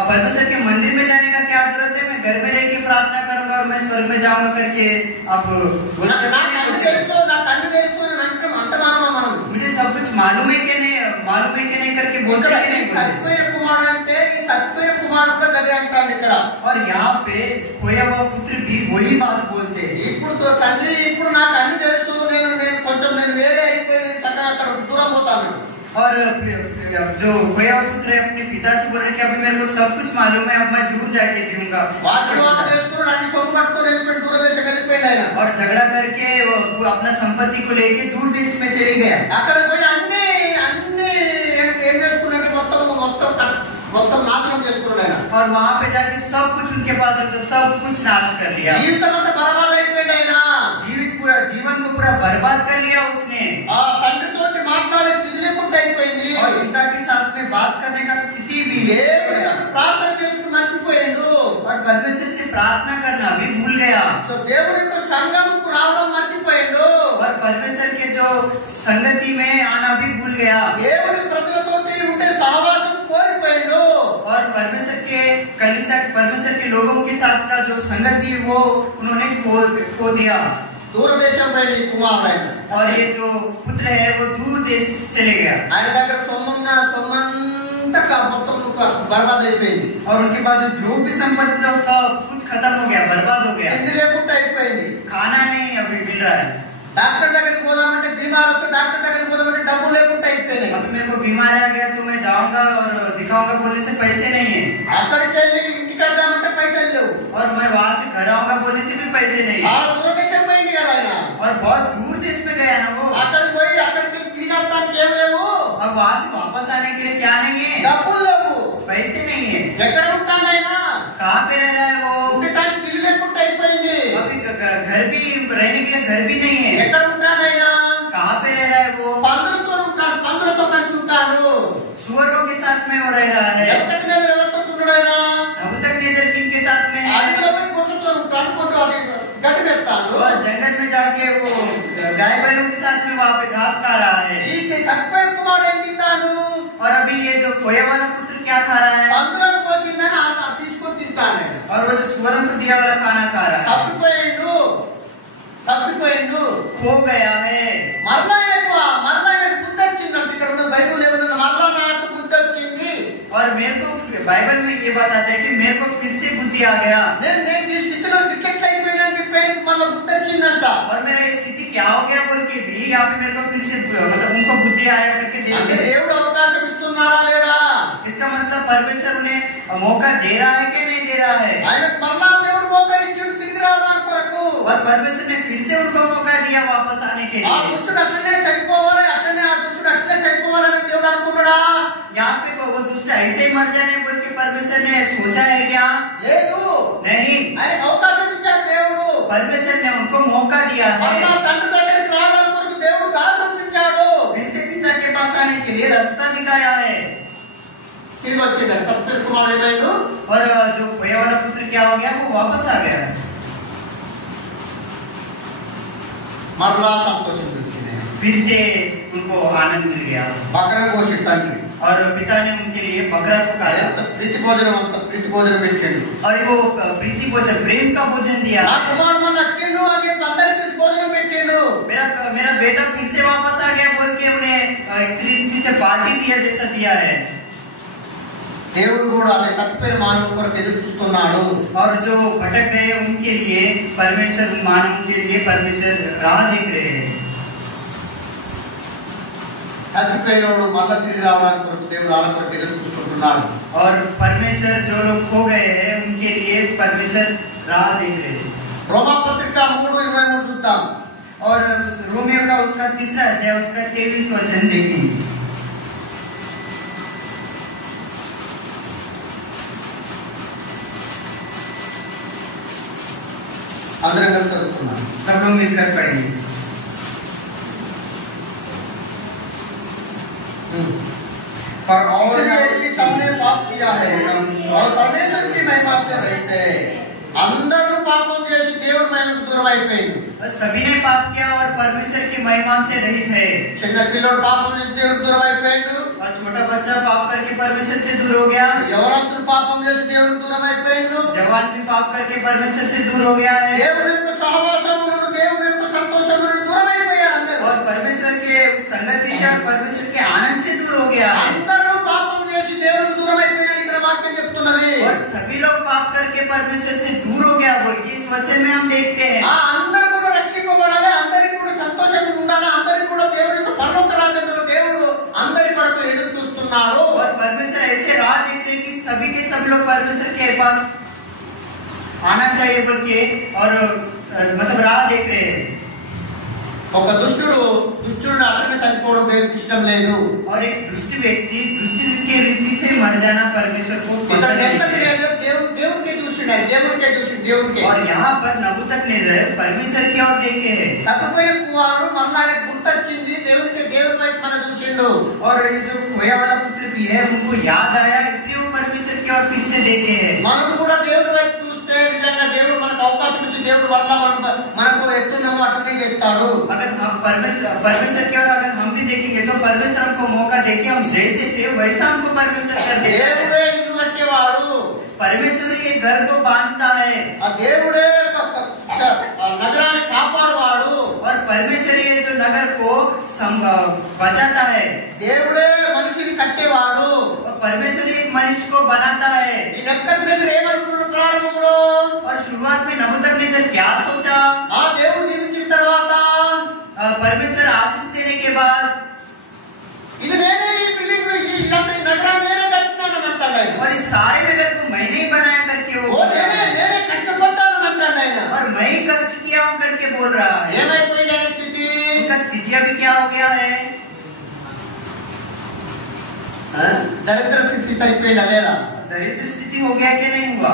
परमेश्वर के मंदिर में जाने का क्या जरूरत है? मैं घर में रह के प्रार्थना करूंगा और मैं स्वर्ग में जाऊंगा करके आप నాకు అన్ని తెలుసు అని అంట మనమా మనం मुझे सब कुछ मालूम है कि नहीं करके बोलते ఇక్కడ हैं. తప్పిపోయిన కుమారుడు అంటే ఈ తప్పిపోయిన కుమారుడు కూడా గదే అంటాడు ఇక్కడ और यहाँ पे खोया हुआ पुत्र भी वही बात बोलते हैं. ఇప్పుడు తండ్రి ఇప్పుడు నాకు అన్ని తెలుసు నేను కొంచెం వేరే అయిపోయి చక్కగా అక్కడ దూరం పోతాను और जो खोया हुआ पुत्र है अपने पिता से बोल रहे कि अभी मेरे को सब कुछ मालूम है, अब मैं दूर जाके जीऊंगा. వాగ్వివాదం చేసుకుని అన్ని సొమ్ము పట్టుకొని వెళ్ళిపోయి దూరదేశం వెళ్ళిపోయాడు ఆయన और झगड़ा करके वो अपना संपत्ति को लेके दूर देश में चले गया. అక్కడ పోయి అన్ని ఏం చేసుకున్నాడు మొత్తం నాశనం చేసుకున్నాడు ఆయన और वहाँ पे जाके सब कुछ उनके पास जो था सब कुछ नाश कर लिया. జీవితం అంతా బర్బాద్ అయిపోయాడు ఆయన जीवन को पूरा बर्बाद कर लिया उसने. ఆ తండ్రితోటి మాట్లాడే స్థితి లేకుండా అయిపోయింది और पिता के साथ में बात करने का स्थिति भी है. దేవుడితో ప్రార్థన చేసుకుని మర్చిపోయాడు और परमेश्वर से प्रार्थना करना भी भूल गया. సో దేవుడితో సంగముకు రావడం మర్చిపోయాడు और परमेश्वर के जो संगति में आना भी भूल गया. దేవుడి ప్రజలతోటి ఉండే సహవాసం కోల్పోయాడు और परमेश्वर के लोगों के साथ का जो संगति वो उन्होंने खो दिया. దూరదేశం పైన ఈ కుమారుడు ఆయన और ये जो पुत्र है वो दूर देश चले गया. ఆయన దగ్గర సొమ్మంతా మొత్తం బర్బాద్ అయిపోయింది और उनके बाद जो भी संपत्ति था सब कुछ खत्म हो गया, बर्बाद हो गया. తిండి లేకుండా అయిపోయింది खाना नहीं अभी मिल रहा है. డాక్టర్ దగ్గరికి పోదామంటే బీమార్ వస్తే డాక్టర్ దగ్గరికి పోదామంటే డబ్బులు లేకుండా అయిపోయినాయి अभी मेरे को बीमार आ गया तो मैं जाऊंगा और दिखाऊंगा बोलने से पैसे नहीं है. అక్కడికి వెళ్ళి ఇంటికి వద్దామంటే పైసలు లేవు और मैं वहां से घर आऊंगा बोलने से भी पैसे नहीं है. చాలా దూరదేశం పోయింది కదా ఆయన और बहुत दूर देश में गया ना वो. అక్కడికి పోయి అక్కడికి తిరిగి వస్తానికి ఏం లేవు और वहां से वापस आने के लिए क्या नहीं है? డబ్బులు లేవు पैसे नहीं है. ఎక్కడ ఉంటాడు ఆయన कहाँ पे रह रहा है वो? ఉండటానికి ఇల్లు లేకుండా అయిపోయింది अभी घर भी रहने के लिए घर भी नहीं है. ఎక్కడ ఉంటాడు ఆయన कहाँ पे रह रहा है वो? పందులతో ఉంటాడు పందులతో కలిసి ఉంటాడు सुअरों के साथ में वो रह रहा है. ఎవరితో ఉన్నాడు ఆయన नबूकदनेस्सर किंग के साथ में. అడవిలో పోయి గొడ్లతో ఉంటాడు గొడ్డు అది గడ్డి పెడతాడు और जंगल में जा वो गाय बैलों के साथ में वहाँ पे घास खा रहा है। ఈ తప్పిపోయిన కుమారుడు ఏం తింటాడు? और अभी ये जो खोया वाला पुत्र क्या खा रहा है? అందరం పోసిందని తీసుకొని తింటాడు ఆయన. और वो जो सुअरों को दिया वाला खाना खा रहा है। తప్పిపోయిండు, खो गया है। మరలా ఆయనకు బుద్ధి వచ్చిందంట. ఇక్కడ ఉన్న బైబిల్ ఏమన్నా మరలా నాకు బుద్ధి వచ్చింది. और मेरे को बाइबल में ये बताता है कि मेरे को फिर से बुद्धि आ गया। నేను ఈ స్థితిలో రిజెక్ట్ అయిపోయినాను చెప్పి మళ్ళీ బుద్ధి వచ్చిందంట. और मेरा स्थिति क्या हो गया बोल के भी यहाँ पे मेरे को फिर से मतलब उनको बुद्धि आया करके అంటే देखते। దేవుడు అవకాశం ఇస్తున్నాడా లేడా? इसका मतलब परमेश्वर उन्हें मौका दे रहा है कि नहीं दे रहा है? ఆయనకు మరలా దేవుడు మौका ఇచ్చిండు తిరిగి రావడానికి కొరకు. और परमेश्वर ने फिर से उनको मौका दिया वापस आने के ఆ लिए। దుష్టుడు అట్లనే చనిపోవాలి, ఆ దుష్టుడు అట్లనే చనిపోవాలని దేవుడు అనుకున్నాడా? यहाँ पे वो दुष्ट ऐसे ही मर जाने बोल के परमेश्वर ने सोचा है क्या? లేదు. नहीं, ఆయనకు అవకాశం ఇచ్చాడు దేవుడు. परमेश्वर ने उनको मौका दिया మరలా है। తండ్రి దగ్గరికి రావడానికి కొరకు దేవుడు దారి చూపించాడు. फिर से पिता के पास आने के लिए रास्ता दिखाया है। తిరిగి వచ్చిండు. తప్పిపోయిన కుమారుడు ఏమైండు? और जो खोया वाला पुत्र क्या हो गया? वो वापस आ गया है। మరలా సంతోషం దొరికింది. फिर से उनको आनंद मिल गया। బకరా కోసిండు తండ్రి. और पिता ने उनके लिए बकरा पकाया ఎంత ప్రీతి భోజనం పెట్టాడు. और वो प्रीति भोजन, प्रेम का भोजन दिया। నా కుమారుడు మళ్ళీ వచ్చిండు అని చెప్పి అందరికి పిలిచి భోజనం పెట్టాడు. मेरा बेटा फिर से वापस आ गया बोल के उन्हें एक तरीके से पार्टी दिया जैसा दिया है। దేవుడు కూడా అదే తప్పిపోయిన మానవుల కొరకు ఎదురు చూస్తున్నాడు. और जो भटक गए उनके लिए परमेश्वर, मानव के लिए परमेश्वर राह देख रहे हैं। తప్పిపోయినోడు మళ్ళీ తిరిగి రావడానికి కొరకు దేవుడు వాళ్ళ కొరకు ఎదురు చూసుకుంటున్నాడు. और परमेश्वर जो लोग खो गए हैं उनके लिए परमेश्वर राह देख रहे हैं। రోమా పత్రిక 3:23 చూద్దాం. और रोमियो का उसका 3रा अध्याय उसका 23 वचन देखेंगे। అందరం కలిసి చదువుకున్నాం. सब लोग मिलकर पढ़ेंगे। और इसलिए सबने पाप किया है और परमेश्वर की महिमा से रहित है. అందరూ పాపం చేసి దేవుడి మహిమకు దూరం అయిపోయింది. सभी ने पाप किया और परमेश्वर की महिमा से रहित है। చిన్న పిల్లోడు పాపం చేసి దేవుడికి దూరం అయిపోయాడు. और छोटा बच्चा पाप करके परमेश्वर से दूर हो गया। యవనస్తుడు పాపం చేసి దేవుడికి దూరం అయిపోయాడు. जवान भी पाप करके परमेश्वर से दूर हो गया है। దేవుని యొక్క సహవాసమును, దేవుని యొక్క సంతోషమును దూరం అయిపోయారు అందరూ. और परमेश्वर के संगति से और परमेश्वर के आनंद से दूर हो गया है। అందరూ పాపం చేసి దేవుడికి దూరం అయిపోయారు ఇక్కడ వాక్యం చెప్తున్నది. और सभी लोग पाप करके परमेश्वर से दूर हो गया बोल के इस वचन में हम देखते हैं। ఆ అందరూ కూడా రక్షింపబడాలి, అందరికీ కూడా సంతోషం ఉండాలి, అందరికీ కూడా దేవుని యొక్క పరలోక రాజ్యంలో దేవుడు అందరి కొరకు ఎదురు చూస్తున్నాడు. और परमेश्वर ऐसे राह देख रहे कि सभी के सब लोग परमेश्वर के पास आना चाहिए बोल के और मतलब राह देख रहे हैं। ఒక దుష్టుడు అట్లనే చనిపోవడం దేవునికి ఇష్టం లేదు. और एक दुष्ट व्यक्ति दुष्ट के रीति से मर जाना परमेश्वर को पसंद नहीं है। దేవునికే చూసి और यहाँ पर नबूकदनेस्सर परमेश्वर की ओर देखे हैं। తప్పిపోయిన కుమారుడు మళ్ళా ఆయనకు గుర్తొచ్చింది, దేవుని వైపు మన చూసిండు. और ये जो खोया वाला पुत्र भी है उनको याद आया, इसलिए वो परमेश्वर की ओर फिर से देखे हैं। మనం కూడా దేవుని వైపు చూస్తే నిజంగా దేవుడు మనకు అవకాశం ఇచ్చి దేవుడు వల్ల మనకు ఎట్టున్నామో అట్లనే చేస్తాడు. अगर हम परमेश्वर की ओर अगर हम भी देखेंगे तो परमेश्वर हमको मौका देके हम जैसे थे वैसा हमको परमेश्वर कर देता है। దేవుడే ఇల్లు కట్టేవాడు. परमेश्वर ये घर को बांधता है। ఆ దేవుడే నగరాన్ని కాపాడువాడు. और परमेश्वर ये जो नगर को बचाता है। దేవుడే మనిషిని కట్టేవాడు. और परमेश्वर एक मनुष्य को बनाता है। ఈ నెబుకద్నెజరు ఏమనుకున్నాడు ప్రారంభంలో? और शुरुआत में नबूकदनेस्सर क्या सोचा? ఆ దేవుడు దీవించిన తర్వాత परमेश्वर आशीष देने के बाद ఇది నేనే ఈ బిల్డింగ్ ఈ నగరాన్ని నేనే కట్టినానని అంటాడు ఆయన. और इस सारे नगर को मैंने ही बनाया करके वो ఓ నేనే కష్టపడ్డానని అంటాడు ఆయన. और मैं ही कष्ट किया हूँ करके बोल रहा है। ఏమైపోయింది ఆయన స్థితి? उनका स्थिति अभी क्या हो गया है? దరిద్ర స్థితి అయిపోయింది లేదా? दरिद्र स्थिति हो गया कि नहीं हुआ?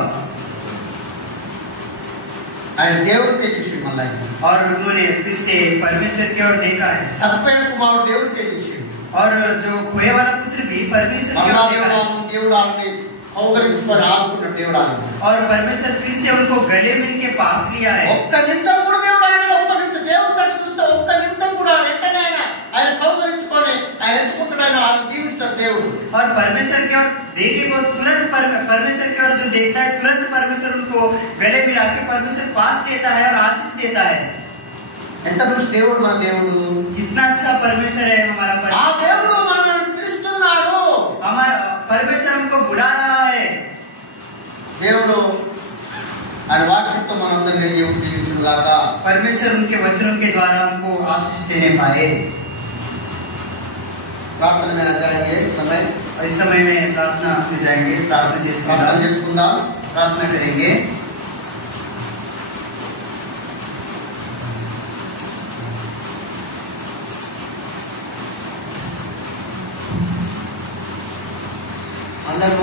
ఆయన దేవుడికే చూసి మళ్ళీ और उन्होंने फिर से परमेश्वर की ओर देखा है। తప్పిపోయిన కుమారుడు దేవుడికే చూసి और जो खोया वाला पुत्र भी परमेश्वर की మళ్ళా ओर देखा है। దేవుడు వాళ్ళని కౌగలించుకొని ఆదుకున్నాడు దేవుడు వాళ్ళని. और परमेश्वर फिर से उनको गले में के पास लिया है। ఒక్క నిమిషం కూడా దేవుడు ఆయన ఒక్క నిమిషం దేవుడు తట్టు చూస్తే ఒక్క నిమిషం కూడా వెంటనే ఆయన కౌగలించుకొని ఆయన ఎత్తుకుంటాడు, ఆయన వాళ్ళని దీవిస్తాడు దేవుడు. और परमेश्वर की ओर देखिए वो तुरंत परमेश्वर की ओर जो देखता है तुरंत परमेश्वर उनको गले मिला के परमेश्वर पास देता है और आशीष देता है। ఎంత మంచి దేవుడు మన దేవుడు, कितना अच्छा परमेश्वर है हमारा ఆ परमेश्वर। దేవుడు మనల్ని పిలుస్తున్నాడు. हमारा परमेश्वर हमको बुला रहा है। దేవుడు ఆయన వాక్యంతో మనందరినీ దేవుడు దీవించుగాక. परमेश्वर उनके वचनों के द्वारा हमको आशीष देने पाए। ప్రార్థన में आ जाएंगे समय, और इस समय में प्रार्थना में जाएंगे, ప్రార్థన చేసుకుందాం, प्रार्थना करेंगे। అందరూ